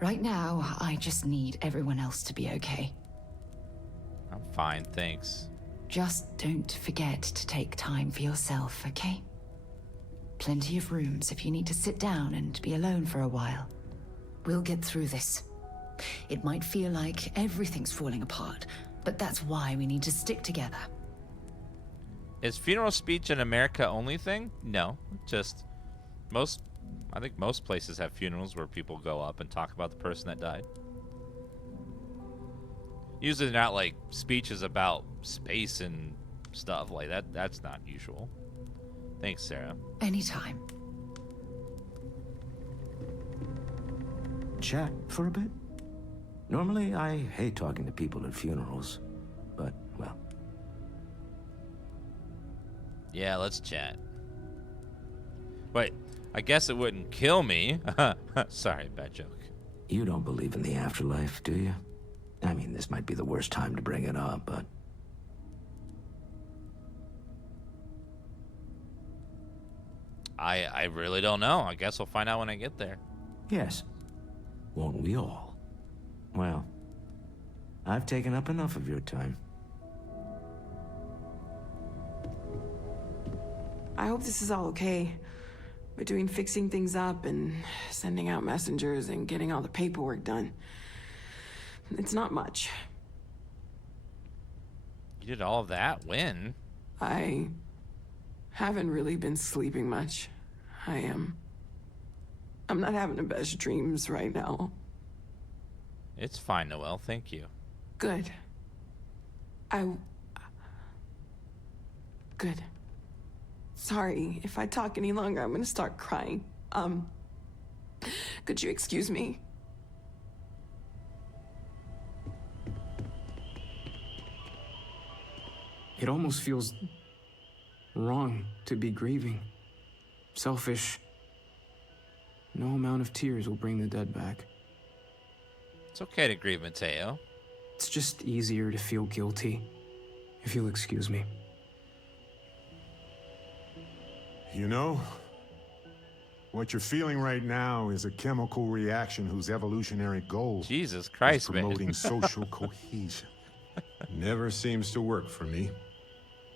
Right now, I just need everyone else to be okay. I'm fine, thanks. Just don't forget to take time for yourself, okay? Plenty of rooms if you need to sit down and be alone for a while. We'll get through this. It might feel like everything's falling apart, but that's why we need to stick together. Is funeral speech an America only thing? No, just I think most places have funerals where people go up and talk about the person that died. Usually not like speeches about space and stuff like that. That's not usual. Thanks, Sarah. Anytime. Chat for a bit? Normally, I hate talking to people at funerals, but, well. Yeah, let's chat. Wait, I guess it wouldn't kill me. Sorry, bad joke. You don't believe in the afterlife, do you? I mean, this might be the worst time to bring it up, but... I really don't know. I guess we'll find out when I get there. Yes. Won't we all? Well, I've taken up enough of your time. I hope this is all okay. Between fixing things up and sending out messengers and getting all the paperwork done. It's not much. You did all of that? When? I haven't really been sleeping much. I'm not having the best dreams right now. It's fine, Noelle. Thank you. Good. Good. Sorry, if I talk any longer, I'm gonna start crying. Could you excuse me? It almost feels wrong to be grieving. Selfish. No amount of tears will bring the dead back. It's okay to grieve, Mateo. It's just easier to feel guilty, if you'll excuse me. You know, what you're feeling right now is a chemical reaction whose evolutionary goal Jesus Christ, is promoting social cohesion. Never seems to work for me.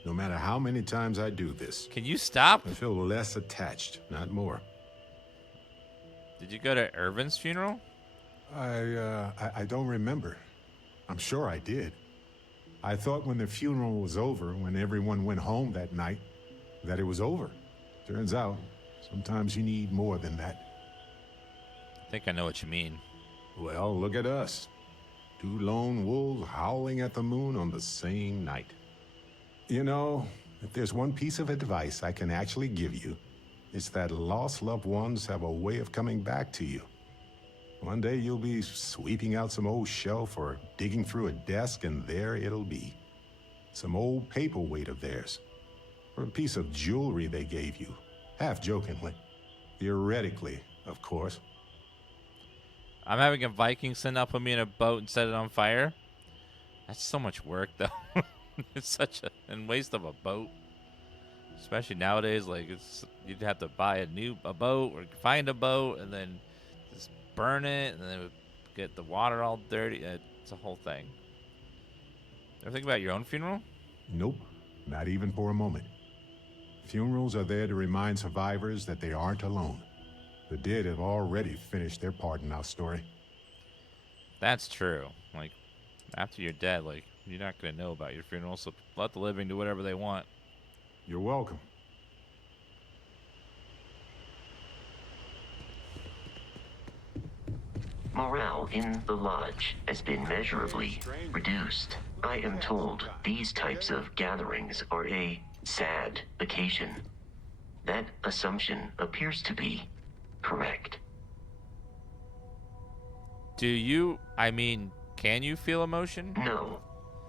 No matter how many times I do this. Can you stop? I feel less attached, not more. Did you go to Irvin's funeral? I don't remember. I'm sure I did. I thought when the funeral was over, when everyone went home that night, that it was over. Turns out, sometimes you need more than that. I think I know what you mean. Well, look at us. Two lone wolves howling at the moon on the same night. You know, if there's one piece of advice I can actually give you, it's that lost loved ones have a way of coming back to you. One day you'll be sweeping out some old shelf or digging through a desk, and there it'll be. Some old paperweight of theirs. Or a piece of jewelry they gave you, half jokingly. Theoretically, of course. I'm having a Viking send up on me in a boat and set it on fire. That's so much work, though. It's such a waste of a boat. Especially nowadays, like you'd have to buy a boat or find a boat and then just burn it and then it would get the water all dirty. It's a whole thing. Ever think about your own funeral? Nope, not even for a moment. Funerals are there to remind survivors that they aren't alone. The dead have already finished their part in our story. That's true. Like, after you're dead, like, you're not going to know about your funeral, so let the living do whatever they want. You're welcome. Morale in the lodge has been measurably reduced. I am told these types of gatherings are a sad occasion. That assumption appears to be correct. Can you feel emotion? No,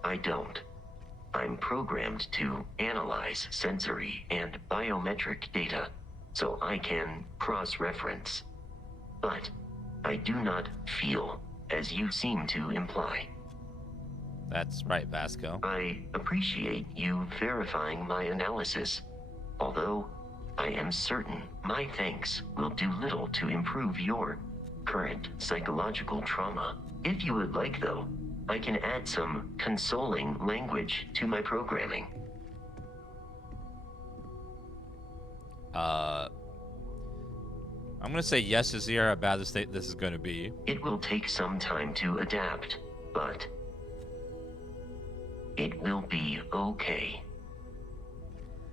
I don't. I'm programmed to analyze sensory and biometric data, so I can cross-reference. But I do not feel, as you seem to imply. That's right, Vasco. I appreciate you verifying my analysis, although I am certain my thanks will do little to improve your current psychological trauma. If you would like, though, I can add some consoling language to my programming. I'm going to say yes to see how bad this is going to be. It will take some time to adapt, but it will be okay.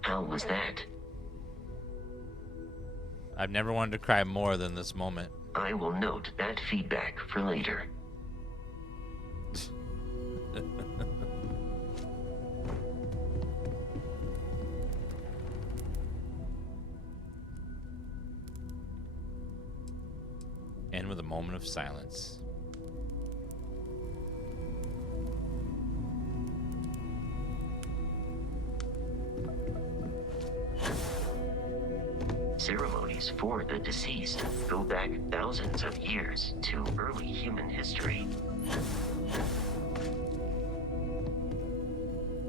How was that? I've never wanted to cry more than this moment. I will note that feedback for later. End with a moment of silence. Ceremonies for the deceased go back thousands of years to early human history.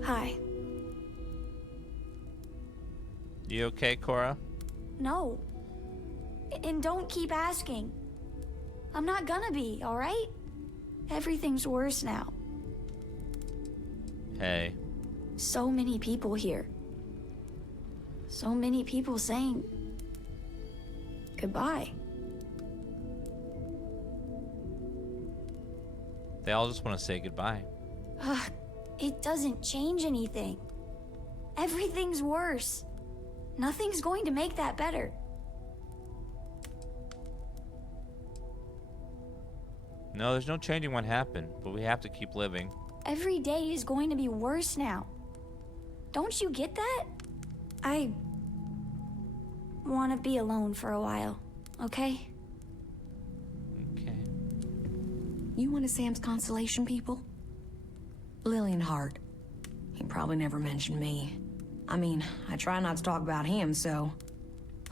Hi. You okay, Cora? No. And don't keep asking. I'm not gonna be, alright? Everything's worse now. Hey. So many people here. So many people saying goodbye. They all just want to say goodbye. Ugh, it doesn't change anything. Everything's worse. Nothing's going to make that better. No, there's no changing what happened, but we have to keep living. Every day is going to be worse now. Don't you get that? I want to be alone for a while, okay? Okay. You one of Sam's constellation people? Lillian Hart. He probably never mentioned me. I mean, I try not to talk about him, so...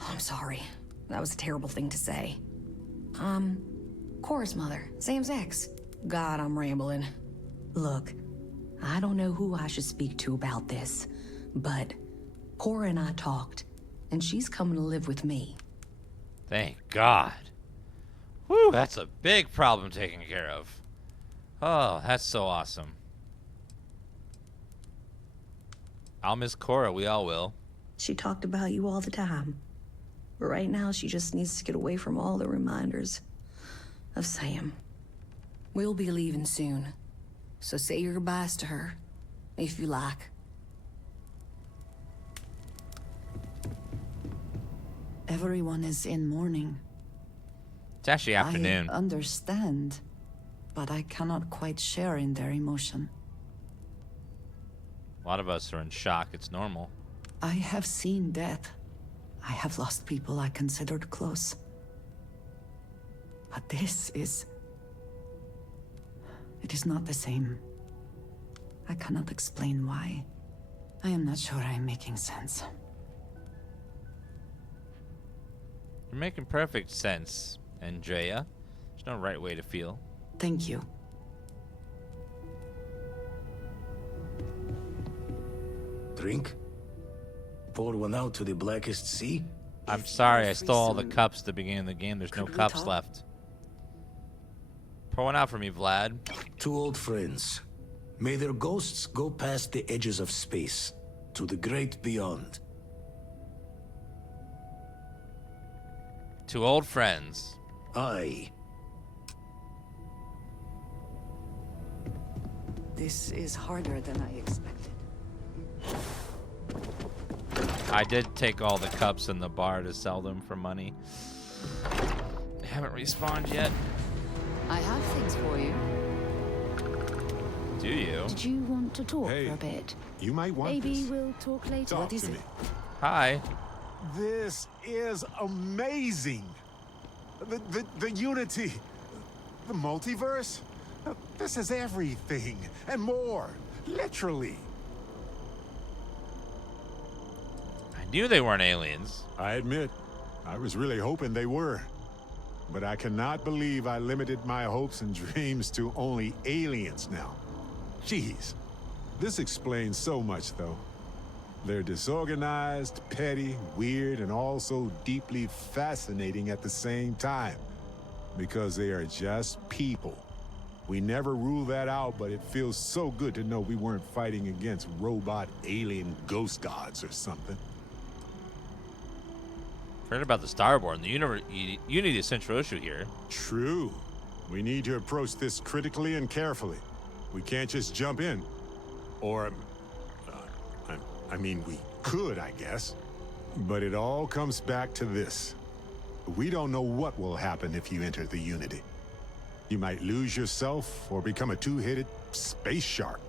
Oh, I'm sorry. That was a terrible thing to say. Cora's mother, Sam's ex. God, I'm rambling. Look, I don't know who I should speak to about this, but Cora and I talked, and she's coming to live with me. Thank God. Whew, that's a big problem taken care of. Oh, that's so awesome. I'll miss Cora, we all will. She talked about you all the time. But right now, she just needs to get away from all the reminders of Sam. We'll be leaving soon, so say your goodbyes to her, if you like. Everyone is in mourning. It's actually afternoon. I understand, but I cannot quite share in their emotion. A lot of us are in shock. It's normal. I have seen death. I have lost people I considered close. But this is... it is not the same. I cannot explain why. I am not sure I am making sense. You're making perfect sense, Andrea. There's no right way to feel. Thank you. Drink? Pour one out to the blackest sea? I'm sorry, I stole all the cups at the beginning of the game. There's no cups left. Pour one out for me, Vlad. Two old friends. May their ghosts go past the edges of space, to the great beyond. Two old friends. Aye. This is harder than I expected. I did take all the cups in the bar to sell them for money. They haven't respawned yet. I have things for you. Do you? Did you want to talk for a bit? You might want Maybe this. we'll talk later. Talk to me. Hi. This is amazing. The unity, the multiverse. This is everything and more, literally. I knew they weren't aliens. I admit, I was really hoping they were. But I cannot believe I limited my hopes and dreams to only aliens now. Jeez. This explains so much, though. They're disorganized, petty, weird, and also deeply fascinating at the same time. Because they are just people. We never rule that out, but it feels so good to know we weren't fighting against robot alien ghost gods or something. Forget about the Starborn. The Unity is central issue here. True. We need to approach this critically and carefully. We can't just jump in. Or, I mean, we could, I guess. But it all comes back to this. We don't know what will happen if you enter the Unity. You might lose yourself or become a two-headed space shark.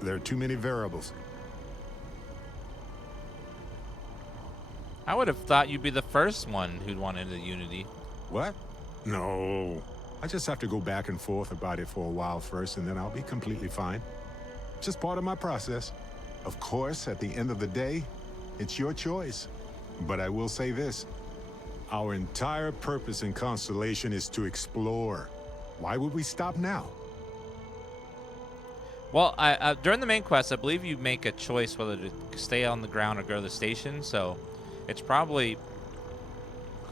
There are too many variables. I would have thought you'd be the first one who'd want into Unity. What? No. I just have to go back and forth about it for a while first, and then I'll be completely fine. Just part of my process. Of course, at the end of the day, it's your choice. But I will say this. Our entire purpose in Constellation is to explore. Why would we stop now? Well, during the main quest, I believe you make a choice whether to stay on the ground or go to the station, so it's probably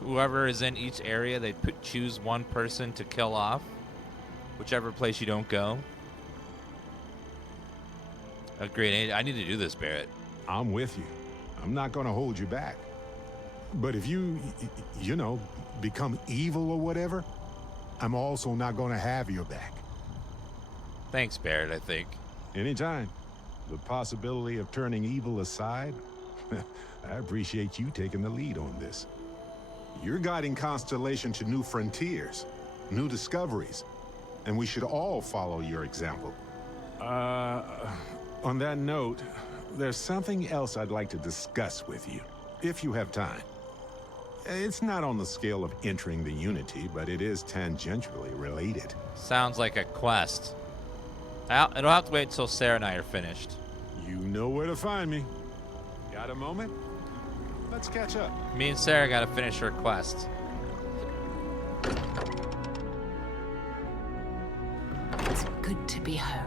whoever is in each area, they choose one person to kill off, whichever place you don't go. Agreed. I need to do this, Barrett. I'm with you. I'm not going to hold you back. But if you know, become evil or whatever, I'm also not going to have your back. Thanks, Barrett, I think. Anytime. The possibility of turning evil aside, I appreciate you taking the lead on this. You're guiding Constellation to new frontiers, new discoveries, and we should all follow your example. On that note, there's something else I'd like to discuss with you, if you have time. It's not on the scale of entering the Unity, but it is tangentially related. Sounds like a quest. It'll have to wait until Sarah and I are finished. You know where to find me. Got a moment? Let's catch up. Me and Sarah gotta finish her quest. It's good to be home.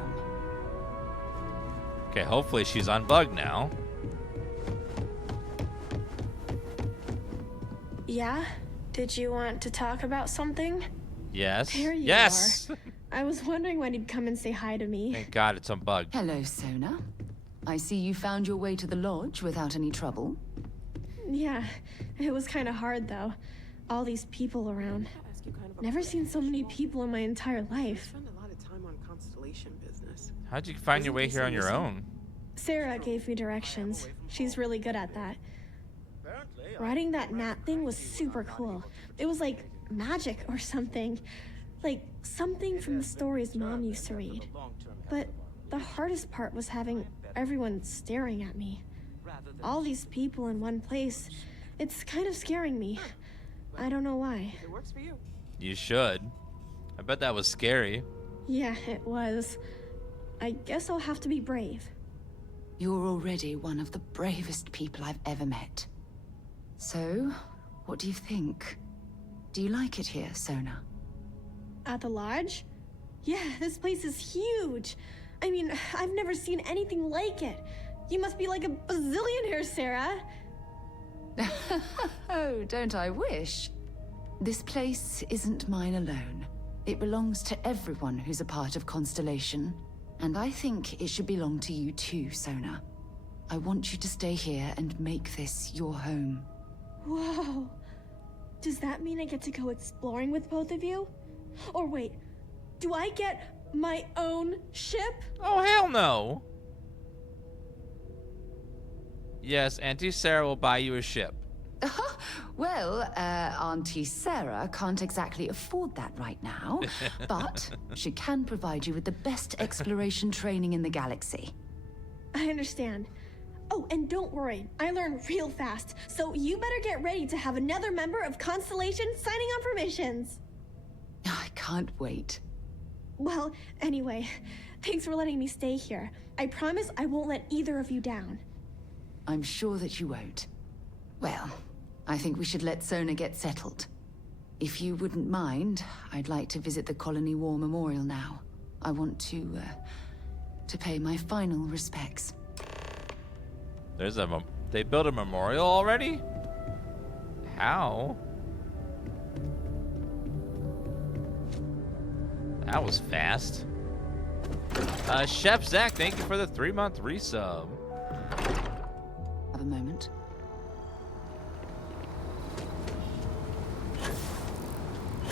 Okay, hopefully she's unbugged now. Yeah? Did you want to talk about something? Yes. There you Yes. are. I was wondering when he'd come and say hi to me. Thank God it's unbugged. Hello, Sona. I see you found your way to the lodge without any trouble. Yeah, it was kind of hard though. All these people around. Never seen so many people in my entire life. Spend a lot of time on constellation business. How'd you find your way here on your own? Sarah gave me directions. She's really good at that. Riding that gnat thing was super cool. It was like magic or something. Like something from the stories Mom used to read. But the hardest part was having everyone staring at me. All these people in one place. It's kind of scaring me. I don't know why. It works for you. You should. I bet that was scary. Yeah, it was. I guess I'll have to be brave. You're already one of the bravest people I've ever met. So, what do you think? Do you like it here, Sona? At the lodge? Yeah, this place is huge. I mean, I've never seen anything like it. You must be like a bazillionaire, Sarah. Oh, don't I wish? This place isn't mine alone. It belongs to everyone who's a part of Constellation. And I think it should belong to you too, Sona. I want you to stay here and make this your home. Whoa. Does that mean I get to go exploring with both of you? Or wait, do I get my own ship? Oh, hell no. Yes, Auntie Sarah will buy you a ship. Well, Auntie Sarah can't exactly afford that right now, but she can provide you with the best exploration training in the galaxy. I understand. Oh, and don't worry, I learn real fast, so you better get ready to have another member of Constellation signing on for missions. I can't wait. Well, anyway, thanks for letting me stay here. I promise I won't let either of you down. I'm sure that you won't. Well, I think we should let Sona get settled. If you wouldn't mind, I'd like to visit the Colony War Memorial now. I want to pay my final respects. There's they built a memorial already? How? That was fast. Chef Zach, thank you for the 3-month resub. Have a moment.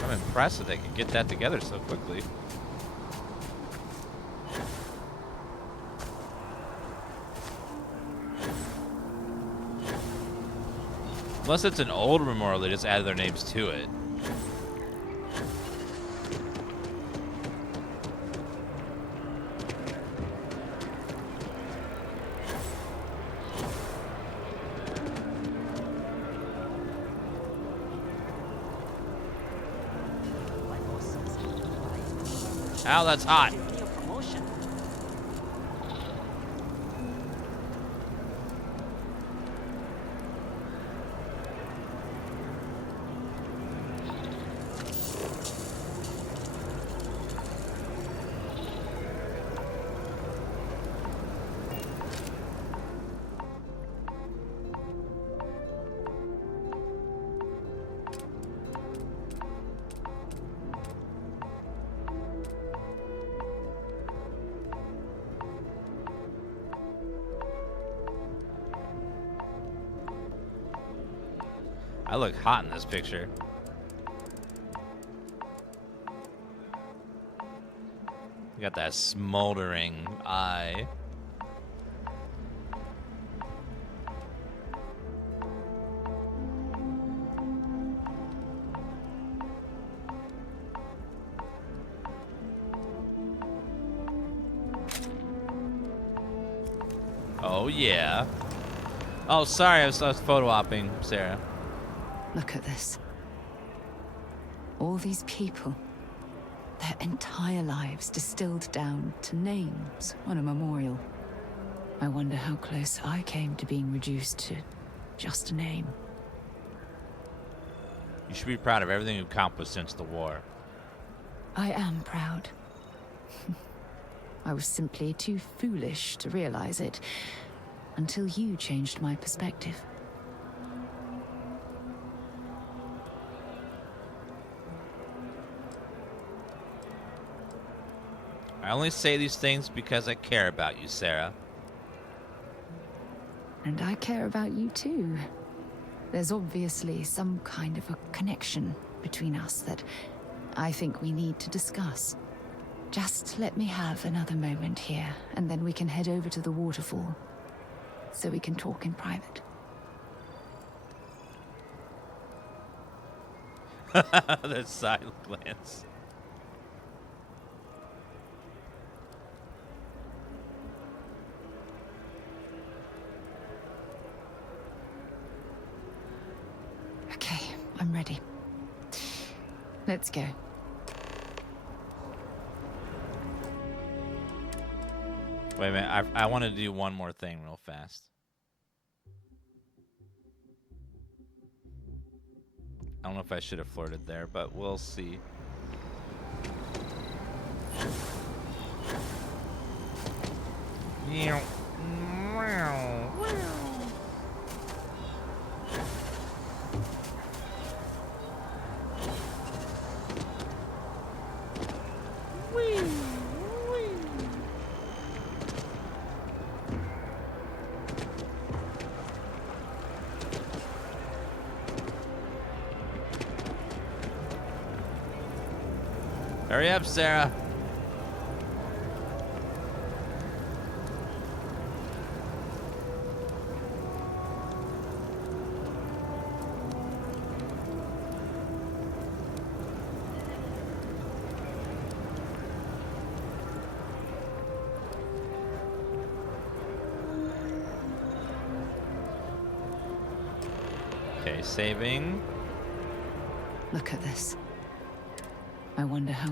I'm impressed that they could get that together so quickly. Unless it's an old memorial, they just added their names to it. Ow, that's hot. I look hot in this picture. You got that smoldering eye. Oh yeah. Oh, sorry, I was photo opping, Sarah. Look at this. All these people. Their entire lives distilled down to names on a memorial. I wonder how close I came to being reduced to just a name. You should be proud of everything you've accomplished since the war. I am proud. I was simply too foolish to realize it until you changed my perspective. I only say these things because I care about you, Sarah. And I care about you too. There's obviously some kind of a connection between us that I think we need to discuss. Just let me have another moment here, and then we can head over to the waterfall, so we can talk in private. The side glance. Okay, I'm ready. Let's go. Wait a minute, I want to do one more thing real fast. I don't know if I should have flirted there, but we'll see. Hurry up, Sarah. Okay, saving. Look at this. I wonder how...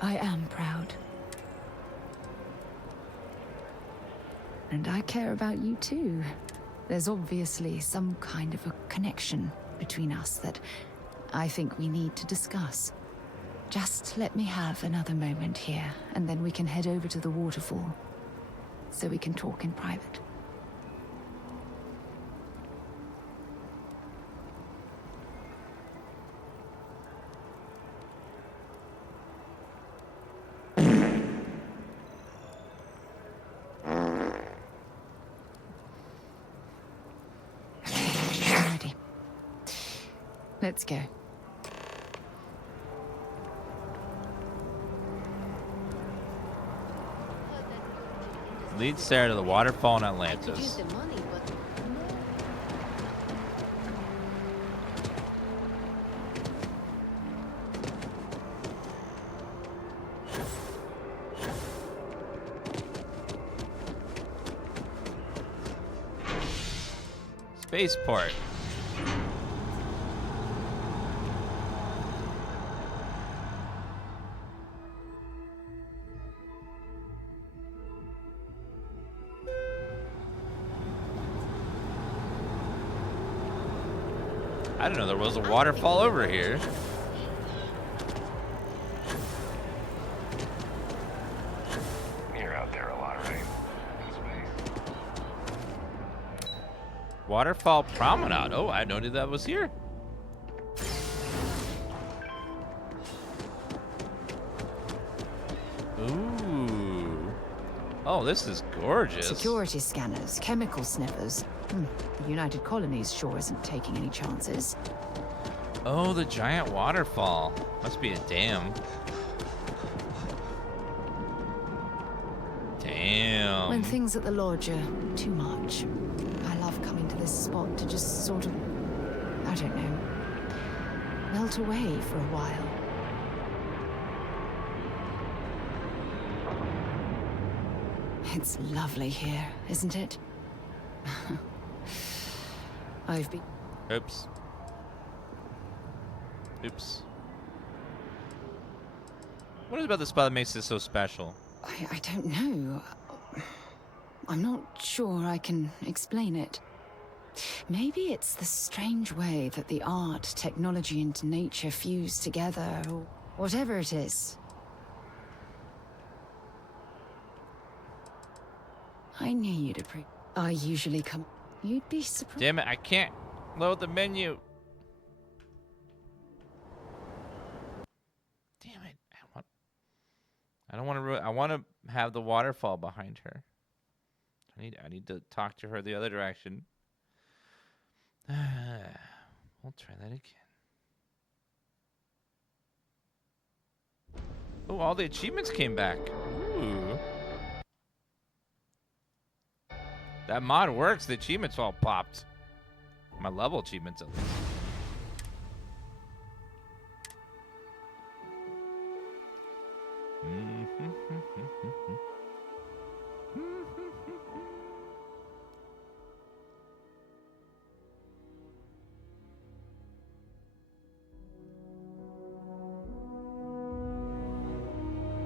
I am proud. And I care about you too. There's obviously some kind of a connection between us that I think we need to discuss. Just let me have another moment here, and then we can head over to the waterfall, so we can talk in private. Let's go. Lead Sarah to the waterfall in Atlantis. Spaceport. I didn't know there was a waterfall over here. You're out there a lot, right? Waterfall Promenade. Oh, I didn't know that was here. Ooh. Oh, this is gorgeous. Security scanners, chemical sniffers. The United Colonies sure isn't taking any chances. Oh, the giant waterfall. Must be a dam. Damn. When things at the lodge are too much, I love coming to this spot to just sort of, I don't know, melt away for a while. It's lovely here, isn't it? I've been... Oops. Oops. What is it about this spot that makes this so special? I don't know. I'm not sure I can explain it. Maybe it's the strange way that the art, technology, and nature fuse together, or whatever it is. I knew you'd appreciate. I usually come. You'd be surprised. Damn it, I can't load the menu. Damn it. don't want to. I want to have the waterfall behind her. I need to talk to her the other direction. We'll try that again. Oh, all the achievements came back. Ooh. That mod works. The achievements all popped. My level achievements at least.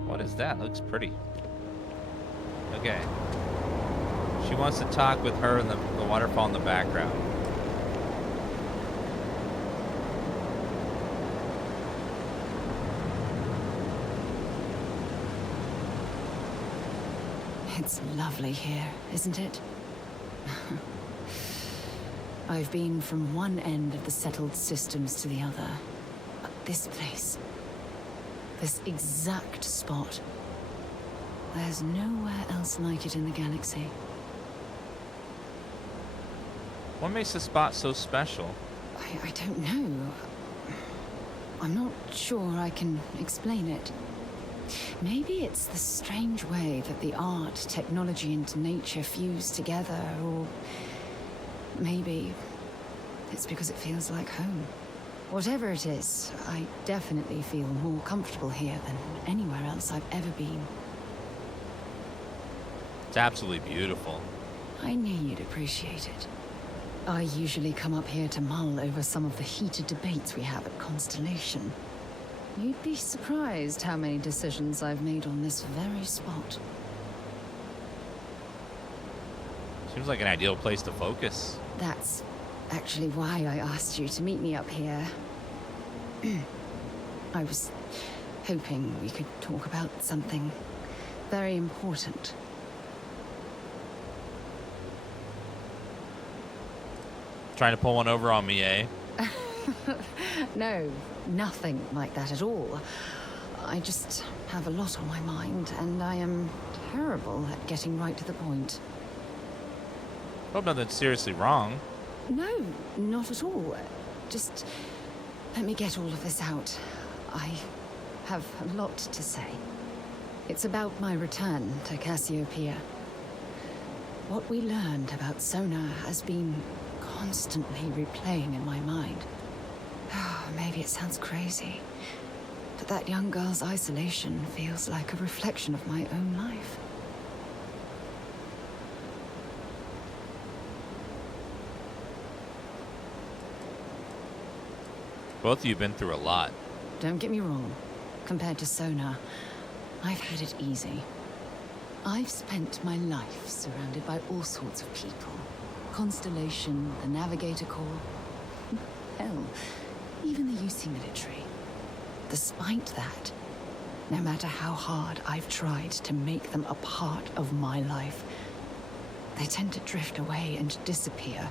What is that? Looks pretty. Okay. She wants to talk with her and the waterfall in the background. It's lovely here, isn't it? I've been from one end of the settled systems to the other. But this place, this exact spot, there's nowhere else like it in the galaxy. What makes the spot so special? I don't know. I'm not sure I can explain it. Maybe it's the strange way that the art, technology, and nature fuse together, or maybe it's because it feels like home. Whatever it is, I definitely feel more comfortable here than anywhere else I've ever been. It's absolutely beautiful. I knew you'd appreciate it. I usually come up here to mull over some of the heated debates we have at Constellation. You'd be surprised how many decisions I've made on this very spot. Seems like an ideal place to focus. That's actually why I asked you to meet me up here. I was hoping we could talk about something very important. Trying to pull one over on me, eh? No, nothing like that at all. I just have a lot on my mind, and I am terrible at getting right to the point. Hope nothing's seriously wrong. No, not at all. Just let me get all of this out. I have a lot to say. It's about my return to Cassiopeia. What we learned about Sona has been constantly replaying in my mind. Maybe it sounds crazy, but that young girl's isolation feels like a reflection of my own life. Both of you have been through a lot. Don't get me wrong. Compared to Sona, I've had it easy. I've spent my life surrounded by all sorts of people. Constellation, the Navigator Corps. Hell, even the UC military. Despite that, no matter how hard I've tried to make them a part of my life, they tend to drift away and disappear.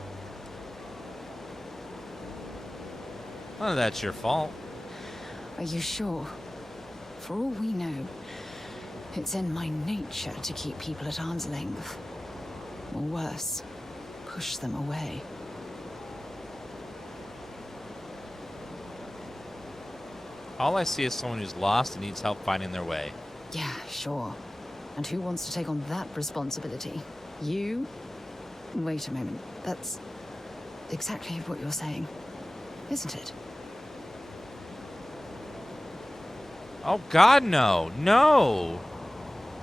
None of that's your fault. Are you sure? For all we know, it's in my nature to keep people at arm's length. Or worse, push them away. All I see is someone who's lost and needs help finding their way. Yeah, sure. And who wants to take on that responsibility? You? Wait a moment. That's exactly what you're saying, isn't it? Oh God, no. No!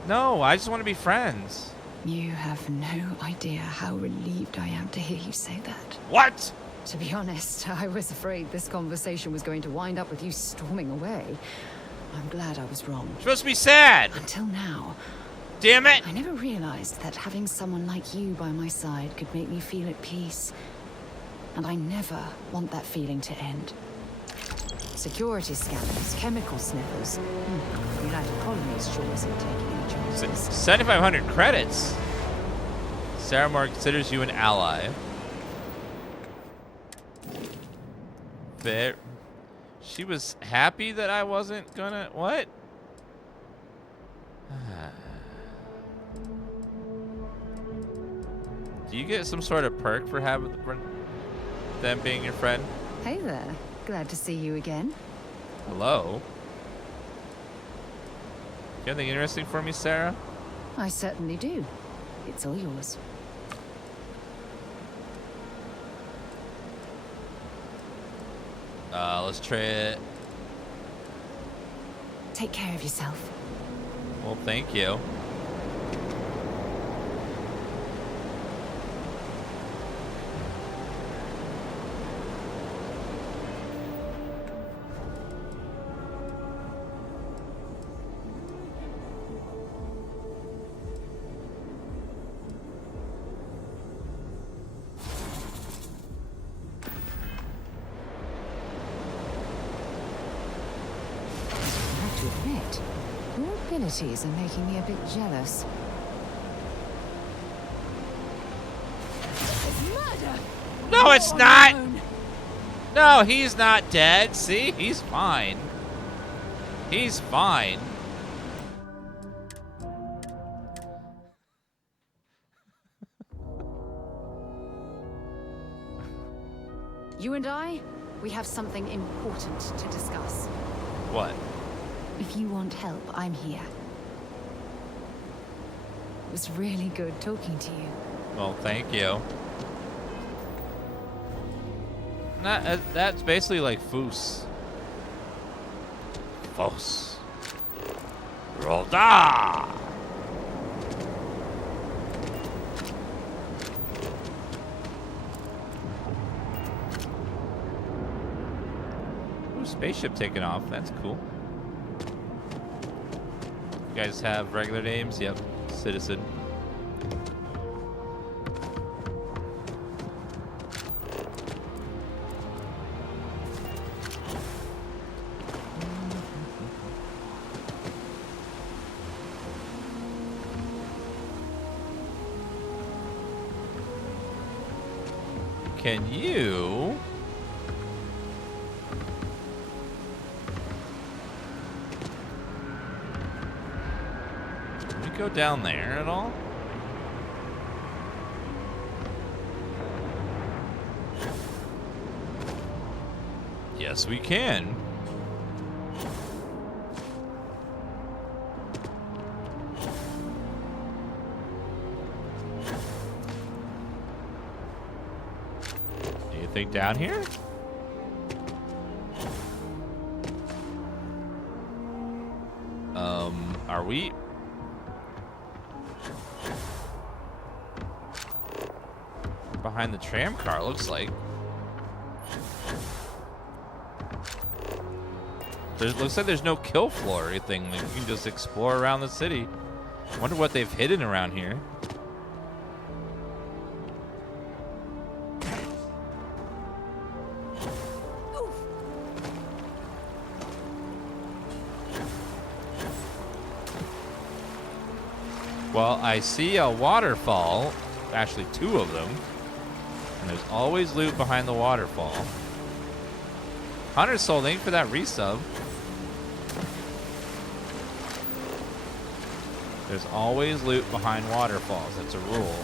No, I just want to be friends. You have no idea how relieved I am to hear you say that. What? To be honest, I was afraid this conversation was going to wind up with you storming away. I'm glad I was wrong. You're supposed to be sad! Until now. Damn it! I never realized that having someone like you by my side could make me feel at peace. And I never want that feeling to end. Security scanners, chemical sniffers. United Colonies sure isn't taking any chances. 7,500 credits. Sarah Moore considers you an ally. Fair. She was happy that I wasn't gonna... What? Do you get some sort of perk for having them being your friend? Hey there. Glad to see you again. Hello. You have anything interesting for me, Sarah? I certainly do. It's all yours. Let's try it. Take care of yourself. Well, thank you. Your abilities are making me a bit jealous. No, it's not! No, he's not dead. See? He's fine. He's fine. You and I, we have something important to discuss. What? If you want help, I'm here. It was really good talking to you. Well, thank you. That's basically like Foos. Foos. Rolda! Ooh, spaceship taking off. That's cool. You guys have regular names? Yep. Citizen. Can you... Can we go down there at all? Yes, we can. Anything down here? Are we? Behind the tram car, looks like. Looks like there's no kill floor or anything. Like, you can just explore around the city. Wonder what they've hidden around here. Well, I see a waterfall, actually 2 of them, and there's always loot behind the waterfall. 100 soul, thank you for that resub. There's always loot behind waterfalls, that's a rule.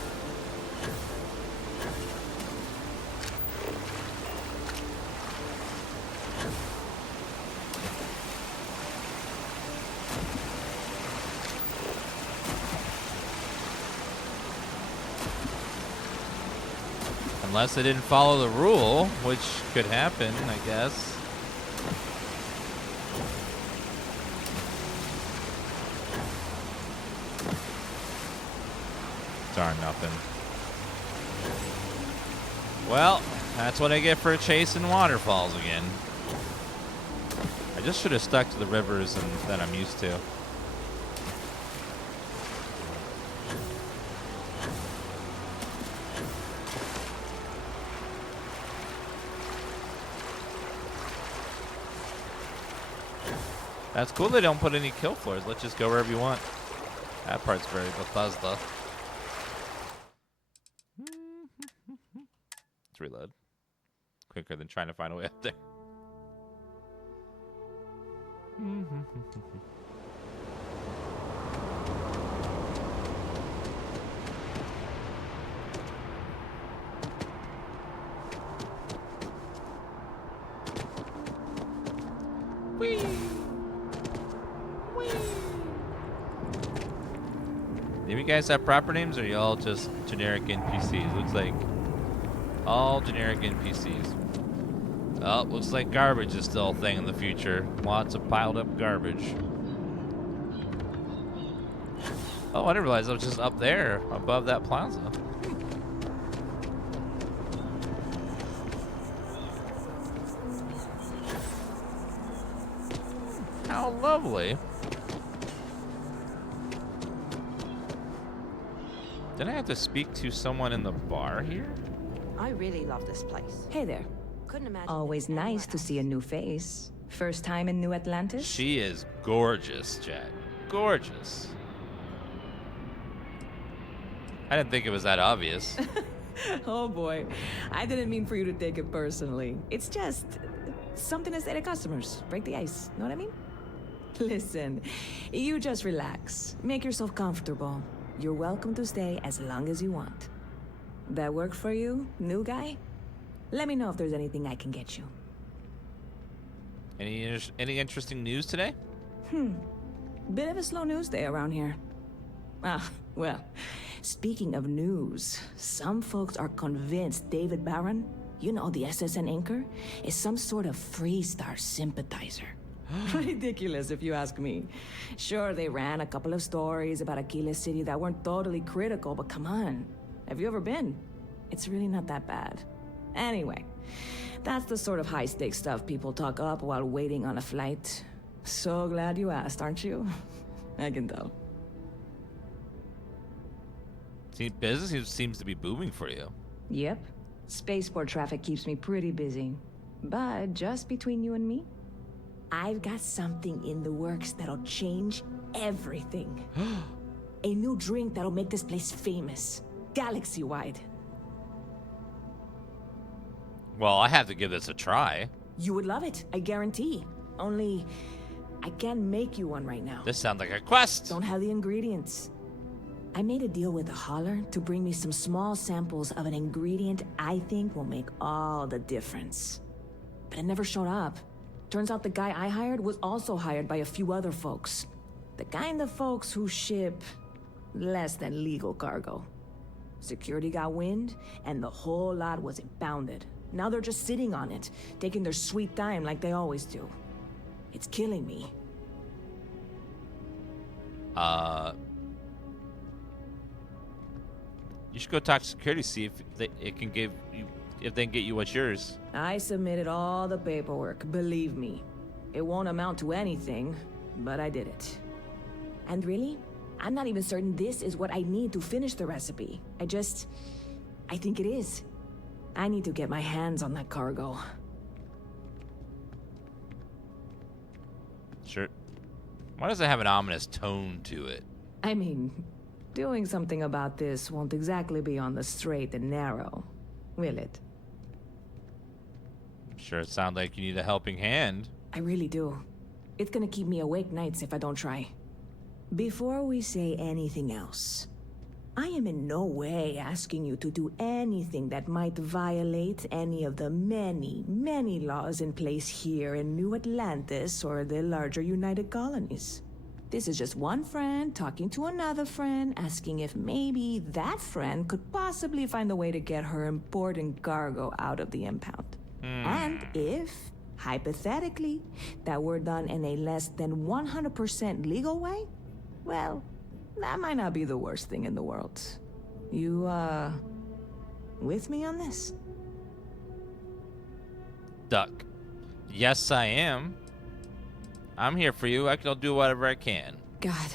Unless they didn't follow the rule, which could happen, I guess. Darn nothing. Well, that's what I get for chasing waterfalls again. I just should have stuck to the rivers that I'm used to. That's cool they don't put any kill floors. Let's just go wherever you want. That part's very Bethesda. Let's reload. Quicker than trying to find a way up there. Do you guys have proper names, or are y'all just generic NPCs? Looks like all generic NPCs. Oh, looks like garbage is still a thing in the future. Lots of piled up garbage. Oh, I didn't realize I was just up there above that plaza. How lovely. Did I have to speak to someone in the bar here? I really love this place. Hey there. Couldn't imagine. Always nice to see a new face. First time in New Atlantis? She is gorgeous, Jet. Gorgeous. I didn't think it was that obvious. Oh boy. I didn't mean for you to take it personally. It's just something to say to customers. Break the ice. Know what I mean? Listen, you just relax. Make yourself comfortable. You're welcome to stay as long as you want. That work for you, new guy? Let me know if there's anything I can get you. Any interesting news today? Bit of a slow news day around here. Ah, well, speaking of news, some folks are convinced David Barron, you know, the SSN anchor, is some sort of Freestar sympathizer. Ridiculous, if you ask me. Sure, they ran a couple of stories about Aquila City that weren't totally critical, but come on. Have you ever been? It's really not that bad. Anyway, that's the sort of high-stakes stuff people talk up while waiting on a flight. So glad you asked, aren't you? I can tell. See, business seems to be booming for you. Yep. Spaceport traffic keeps me pretty busy. But just between you and me, I've got something in the works that'll change everything. A new drink that'll make this place famous. Galaxy-wide. Well, I have to give this a try. You would love it, I guarantee. Only, I can't make you one right now. This sounds like a quest. Don't have the ingredients. I made a deal with a hauler to bring me some small samples of an ingredient I think will make all the difference. But it never showed up. Turns out the guy I hired was also hired by a few other folks. The kind of folks who ship less than legal cargo. Security got wind, and the whole lot was impounded. Now they're just sitting on it, taking their sweet time like they always do. It's killing me. You should go talk to security, see if they can get you what's yours. I submitted all the paperwork, believe me. It won't amount to anything, but I did it. And really, I'm not even certain this is what I need to finish the recipe. I think it is. I need to get my hands on that cargo. Sure. Why does it have an ominous tone to it? I mean, doing something about this won't exactly be on the straight and narrow, will it? Sure, it sounds like you need a helping hand. I really do. It's gonna keep me awake nights if I don't try. Before we say anything else, I am in no way asking you to do anything that might violate any of the many, many laws in place here in New Atlantis or the larger United Colonies. This is just one friend talking to another friend, asking if maybe that friend could possibly find a way to get her important cargo out of the impound. And if, hypothetically, that were done in a less than 100% legal way, well, that might not be the worst thing in the world. You, with me on this? Duck. Yes, I am. I'm here for you. I'll do whatever I can. God,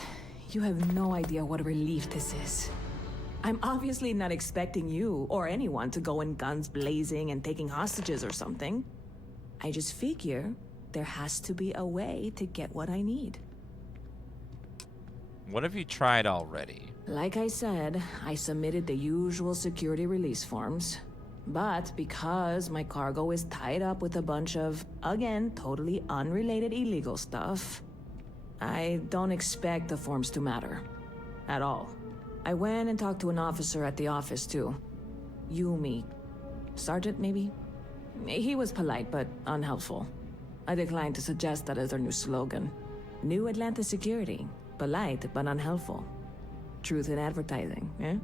you have no idea what a relief this is. I'm obviously not expecting you or anyone to go in guns blazing and taking hostages or something. I just figure there has to be a way to get what I need. What have you tried already? Like I said, I submitted the usual security release forms. But because my cargo is tied up with a bunch of, again, totally unrelated illegal stuff, I don't expect the forms to matter. At all. I went and talked to an officer at the office, too. Yumi. Sergeant, maybe? He was polite, but unhelpful. I declined to suggest that as their new slogan. New Atlantis Security. Polite, but unhelpful. Truth in advertising, eh?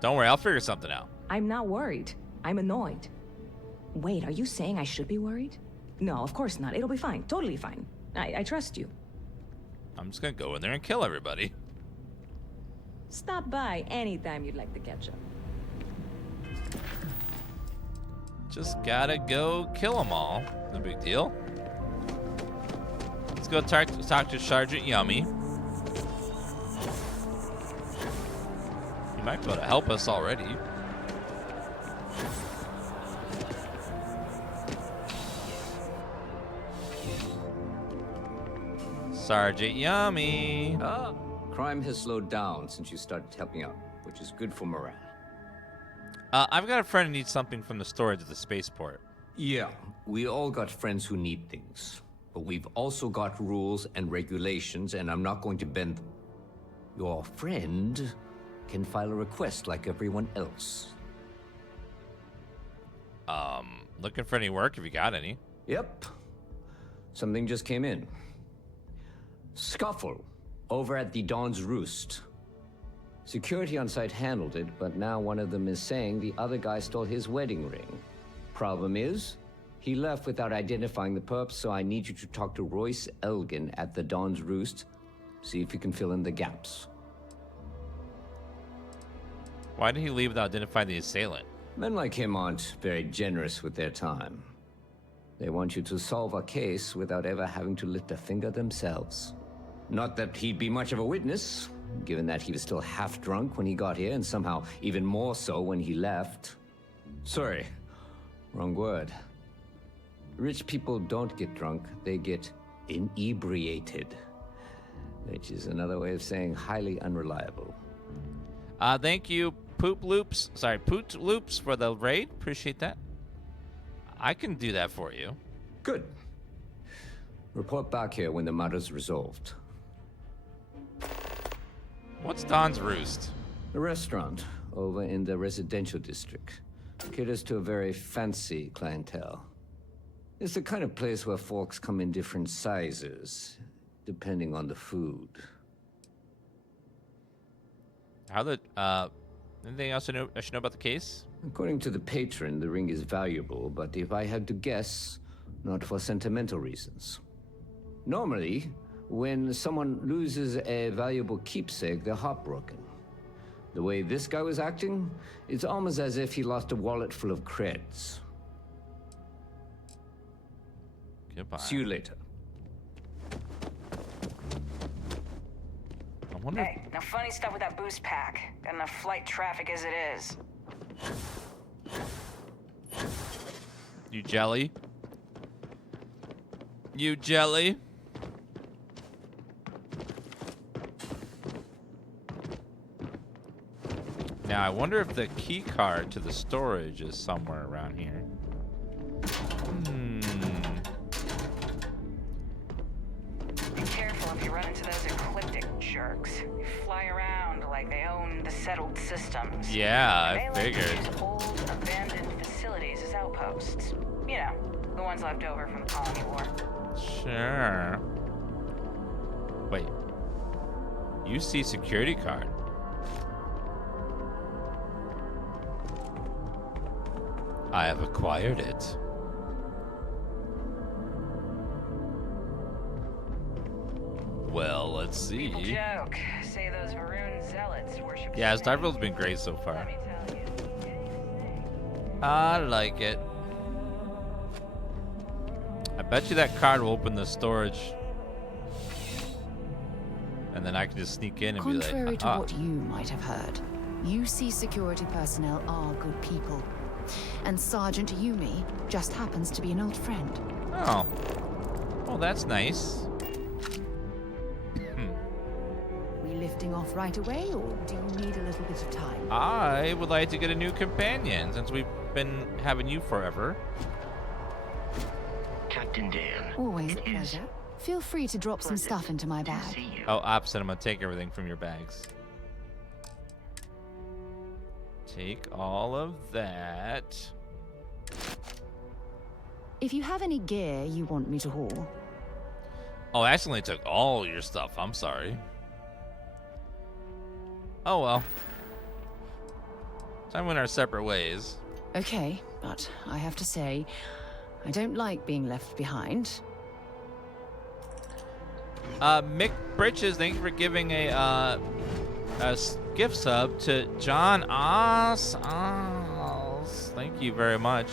Don't worry, I'll figure something out. I'm not worried. I'm annoyed. Wait, are you saying I should be worried? No, of course not. It'll be fine. Totally fine. I trust you. I'm just gonna go in there and kill everybody. Stop by anytime you'd like to catch up. Just gotta go kill them all. No big deal. Let's go talk to Sergeant Yummy. He might be able to help us already. Sergeant Yummy. Crime has slowed down since you started helping out, which is good for morale. I've got a friend who needs something from the storage at the spaceport. Yeah, we all got friends who need things. But we've also got rules and regulations, and I'm not going to bend them. Your friend can file a request like everyone else. Looking for any work if you got any. Yep. Something just came in. Scuffle over at the Dawn's Roost. Security on site handled it, but now one of them is saying the other guy stole his wedding ring. Problem is, he left without identifying the perp, so I need you to talk to Royce Elgin at the Dawn's Roost. See if you can fill in the gaps. Why did he leave without identifying the assailant? Men like him aren't very generous with their time. They want you to solve a case without ever having to lift a finger themselves. Not that he'd be much of a witness, given that he was still half drunk when he got here, and somehow even more so when he left. Sorry, wrong word. Rich people don't get drunk, they get inebriated. Which is another way of saying highly unreliable. Thank you, Poot Loops, for the raid. Appreciate that. I can do that for you. Good. Report back here when the matter's resolved. What's Dawn's Roost? A restaurant over in the residential district. Caters to a very fancy clientele. It's the kind of place where forks come in different sizes, depending on the food. Anything else I should know about the case? According to the patron, the ring is valuable, but if I had to guess, not for sentimental reasons. Normally, when someone loses a valuable keepsake, they're heartbroken. The way this guy was acting, it's almost as if he lost a wallet full of creds. Goodbye. See you later. Hey, now funny stuff with that boost pack. Got enough flight traffic as it is. You jelly? You jelly? Now I wonder if the key card to the storage is somewhere around here. Be careful if you run into those ecliptic jerks. They fly around like they own the settled systems. Yeah, I figured. They like to use old, abandoned facilities as outposts. You know, the ones left over from the Colony War. Sure. Wait. You see security card. I have acquired it. Well, let's see. People joke. Say those Varun zealots worship. Yeah, STARFIELD's been great so far. I like it. I bet you that card will open the storage. And then I can just sneak in and be like, contrary to what you might have heard, UC security personnel are good people. And Sergeant Yumi just happens to be an old friend. Oh. Well, that's nice. We lifting off right away, or do you need a little bit of time? I would like to get a new companion since we've been having you forever. Captain Dan. Always a pleasure. Feel free to drop some stuff into my bag. Oh, opposite. I'm gonna take everything from your bags. Take all of that. If you have any gear you want me to haul. Oh, I accidentally took all your stuff. I'm sorry. Oh well. Time went our separate ways. Okay, but I have to say, I don't like being left behind. Mick Britches, thank you for giving a gift sub to John Oz. Thank you very much.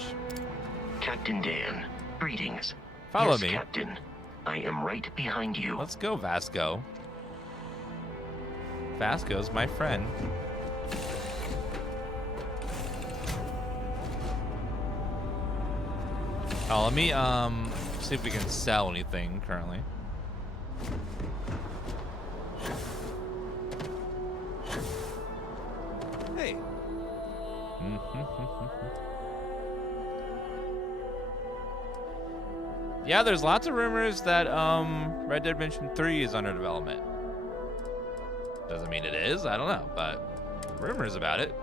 Captain Dan, greetings. Follow yes, me. Captain. I am right behind you. Let's go, Vasco. Vasco's my friend. Oh, let me see if we can sell anything currently. Hey. Yeah, there's lots of rumors that Red Dead Redemption 3 is under development. Doesn't mean it is, I don't know, but rumors about it.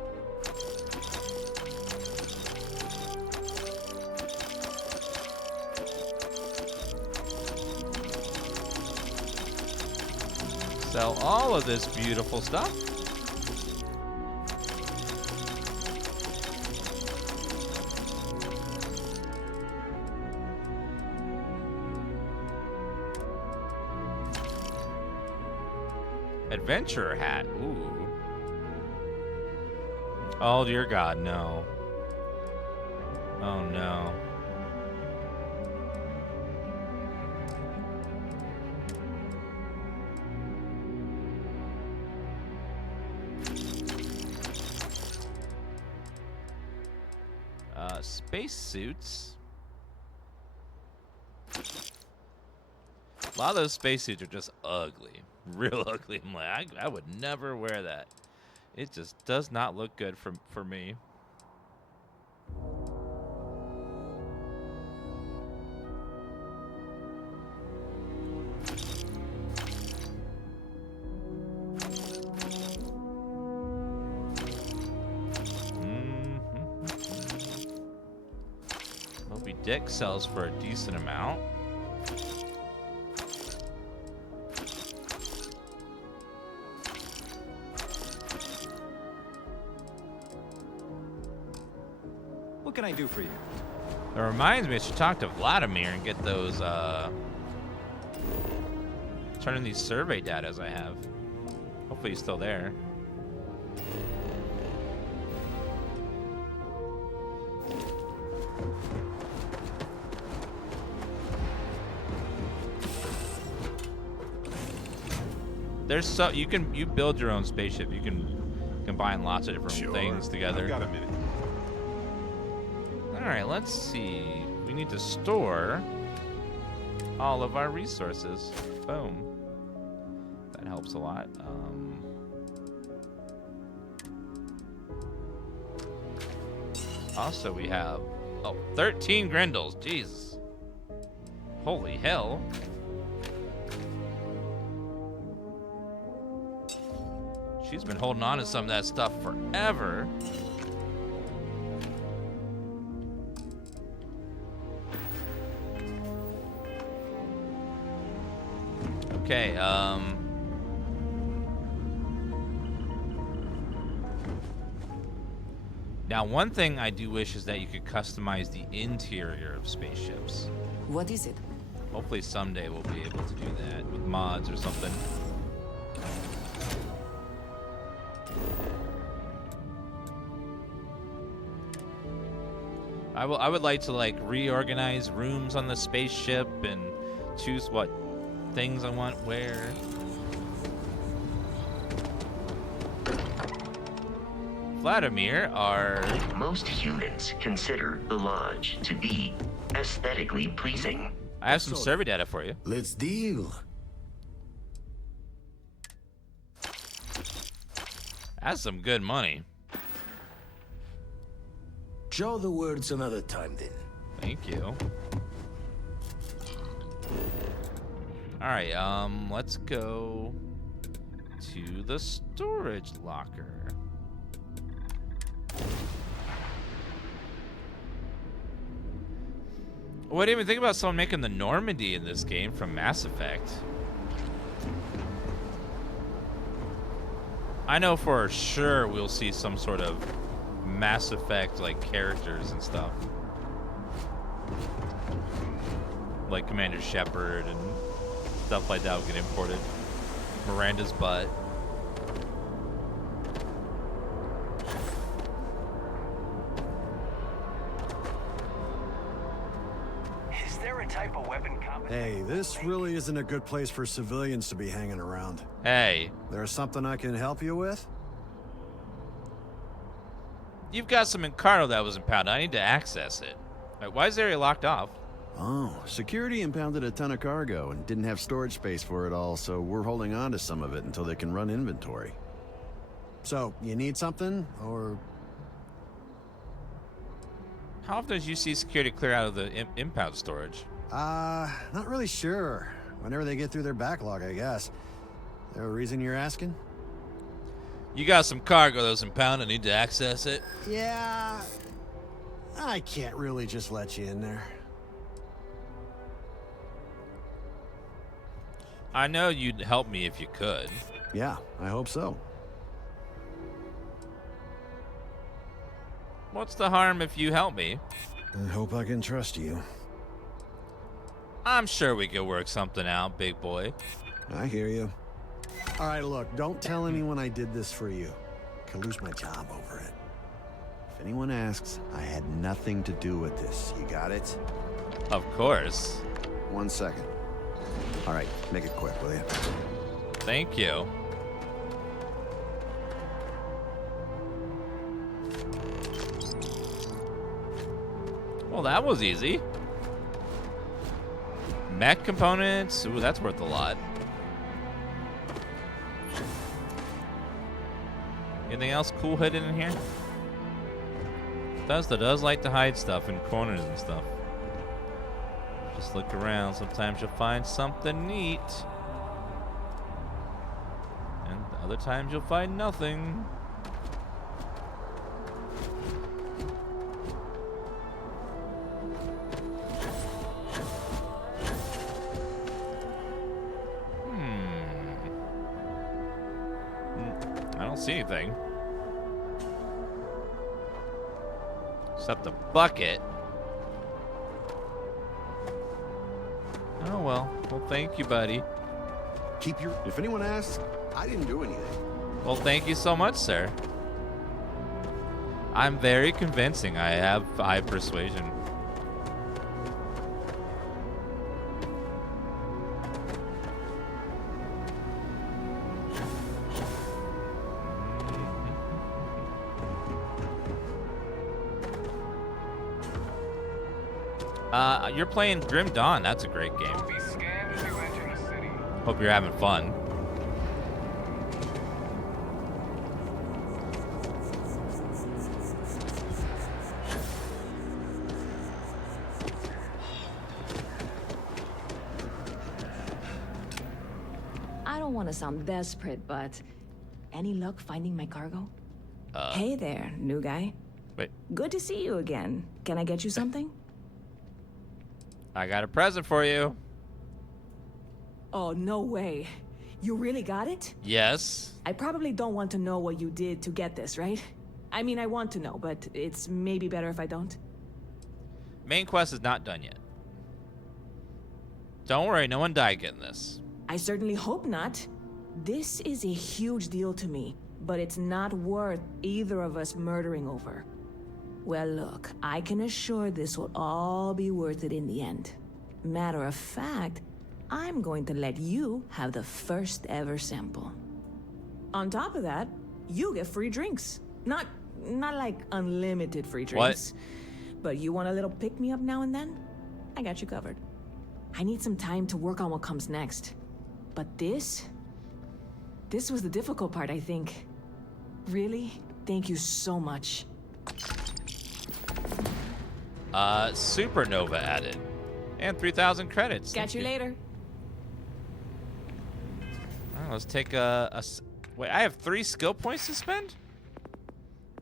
Sell all of this beautiful stuff. Adventurer hat. Ooh. Oh dear God, no. Oh no. Space suits. A lot of those space suits are just ugly. Real ugly. I'm like, I would never wear that. It just does not look good for me. Moby Dick sells for a decent amount. What can I do for you? It reminds me, I should talk to Vladimir and get those, turn in these survey datas I have. Hopefully he's still there. There's so you build your own spaceship. You can combine lots of different things together. I've got a minute. All right, let's see. We need to store all of our resources. Boom. That helps a lot. Also, we have 13 Grendels. Jesus. Holy hell. She's been holding on to some of that stuff forever. Okay, now one thing I do wish is that you could customize the interior of spaceships. What is it? Hopefully someday we'll be able to do that with mods or something. I would like to like reorganize rooms on the spaceship and choose what things I want where. Vladimir, most humans consider the lodge to be aesthetically pleasing. I have some survey data for you. Let's deal. That's some good money. Show the words another time then. Thank you. All right, let's go to the storage locker. What do you even think about someone making the Normandy in this game from Mass Effect? I know for sure we'll see some sort of Mass Effect like characters and stuff. Like Commander Shepard and stuff like that will get imported. Miranda's butt. Is there a type of weapon Hey, this really isn't a good place for civilians to be hanging around. Hey. There's something I can help you with? You've got some Incarno that was impounded. I need to access it. Like, why is the area locked off? Oh, security impounded a ton of cargo and didn't have storage space for it all, so we're holding on to some of it until they can run inventory. So, you need something, or... How often does you see security clear out of the impound storage? Not really sure. Whenever they get through their backlog, I guess. There a reason you're asking? You got some cargo that was impounded. I need to access it. Yeah... I can't really just let you in there. I know you'd help me if you could. Yeah, I hope so. What's the harm if you help me? I hope I can trust you. I'm sure we could work something out, big boy. I hear you. All right, look, don't tell anyone I did this for you. Could lose my job over it. If anyone asks, I had nothing to do with this. You got it? Of course. 1 second. All right, make it quick, will you? Thank you. Well, that was easy. Mech components. Ooh, that's worth a lot. Anything else cool hidden in here? Bethesda does like to hide stuff in corners and stuff. Just look around. Sometimes you'll find something neat. And other times you'll find nothing. I don't see anything. Except the bucket. Oh, well. Well, thank you, buddy. Keep your... If anyone asks, I didn't do anything. Well, thank you so much, sir. I'm very convincing. I have high persuasion. You're playing Grim Dawn. That's a great game. Hope you're having fun. I don't want to sound desperate, but any luck finding my cargo? Hey there, new guy. Wait. Good to see you again. Can I get you something? I got a present for you. Oh, no way. You really got it? Yes. I probably don't want to know what you did to get this, right? I mean, I want to know, but it's maybe better if I don't. Main quest is not done yet. Don't worry, no one died getting this. I certainly hope not. This is a huge deal to me, but it's not worth either of us murdering over. Well, look, I can assure this will all be worth it in the end. Matter of fact, I'm going to let you have the first ever sample. On top of that, you get free drinks. Not like unlimited free drinks. What? But you want a little pick-me-up now and then? I got you covered. I need some time to work on what comes next. But this was the difficult part, I think. Really, thank you so much. Supernova added. And 3,000 credits. Catch you later. All right, let's take a... Wait, I have 3 skill points to spend?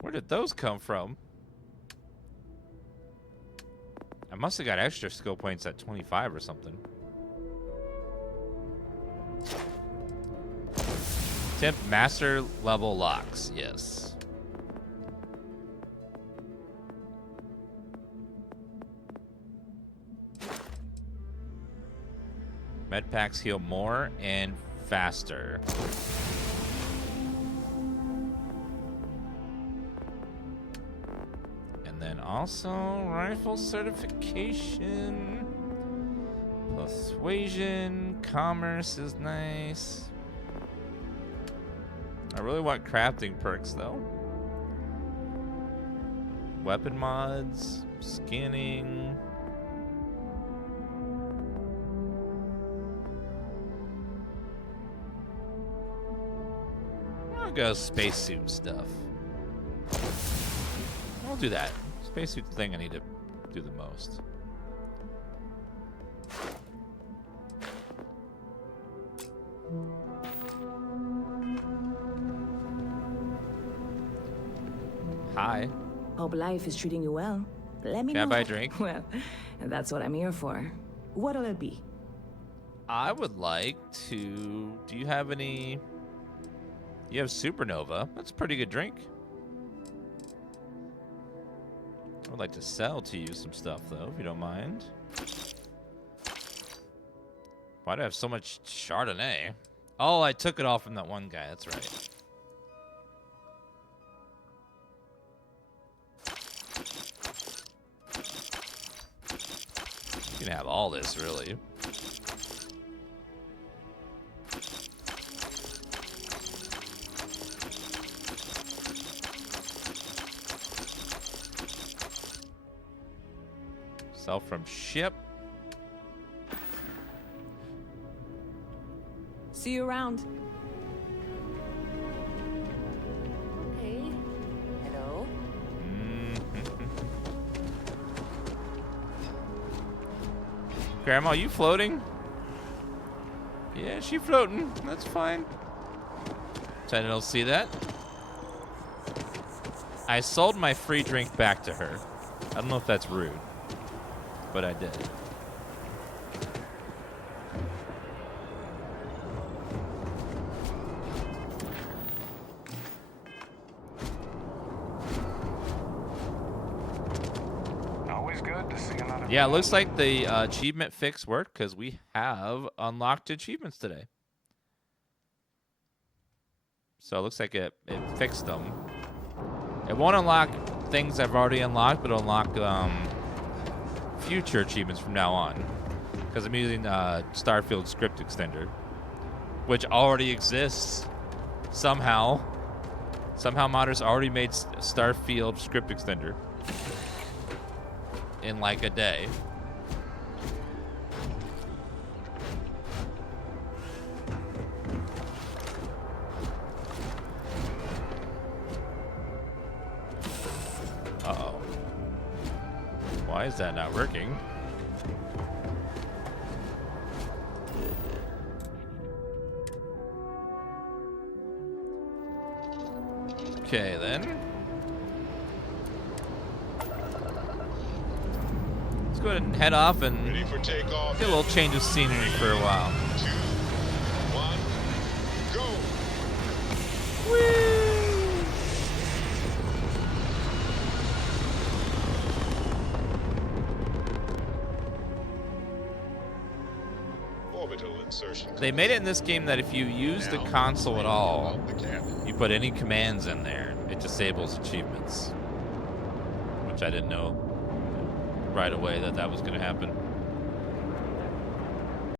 Where did those come from? I must have got extra skill points at 25 or something. Tip master level locks. Yes. Med packs heal more and faster. And then also rifle certification. Persuasion, commerce is nice. I really want crafting perks though. Weapon mods, scanning. I'll go spacesuit stuff. I'll do that. Spacesuit thing I need to do the most. Hi. Hope life is treating you well. Let me Can I know. buy a drink? Well, that's what I'm here for. What'll it be? I would like to... Do you have any... You have Supernova. That's a pretty good drink. I would like to sell to you some stuff, though, if you don't mind. Why do I have so much Chardonnay? Oh, I took it off from that one guy. That's right. You can have all this, really. Sell from ship. See you around. Hey. Hello. Grandma, you floating? Yeah, she floating. That's fine. I don't see that. I sold my free drink back to her. I don't know if that's rude, but I did. Always good to see another. Yeah, it looks like the achievement fix worked because we have unlocked achievements today. So it looks like it fixed them. It won't unlock things I've already unlocked, but it'll unlock future achievements from now on. Because I'm using STARFIELD script extender, which already exists somehow. Somehow modders already made STARFIELD script extender in like a day. Uh-oh. Why is that not working? Okay, then. Let's go ahead and head off and get a little change of scenery for a while. 2, 1, go! Orbital insertion. They made it in this game that if you use the console at all, you put any commands in there, it disables achievements. Which I didn't know right away that was going to happen.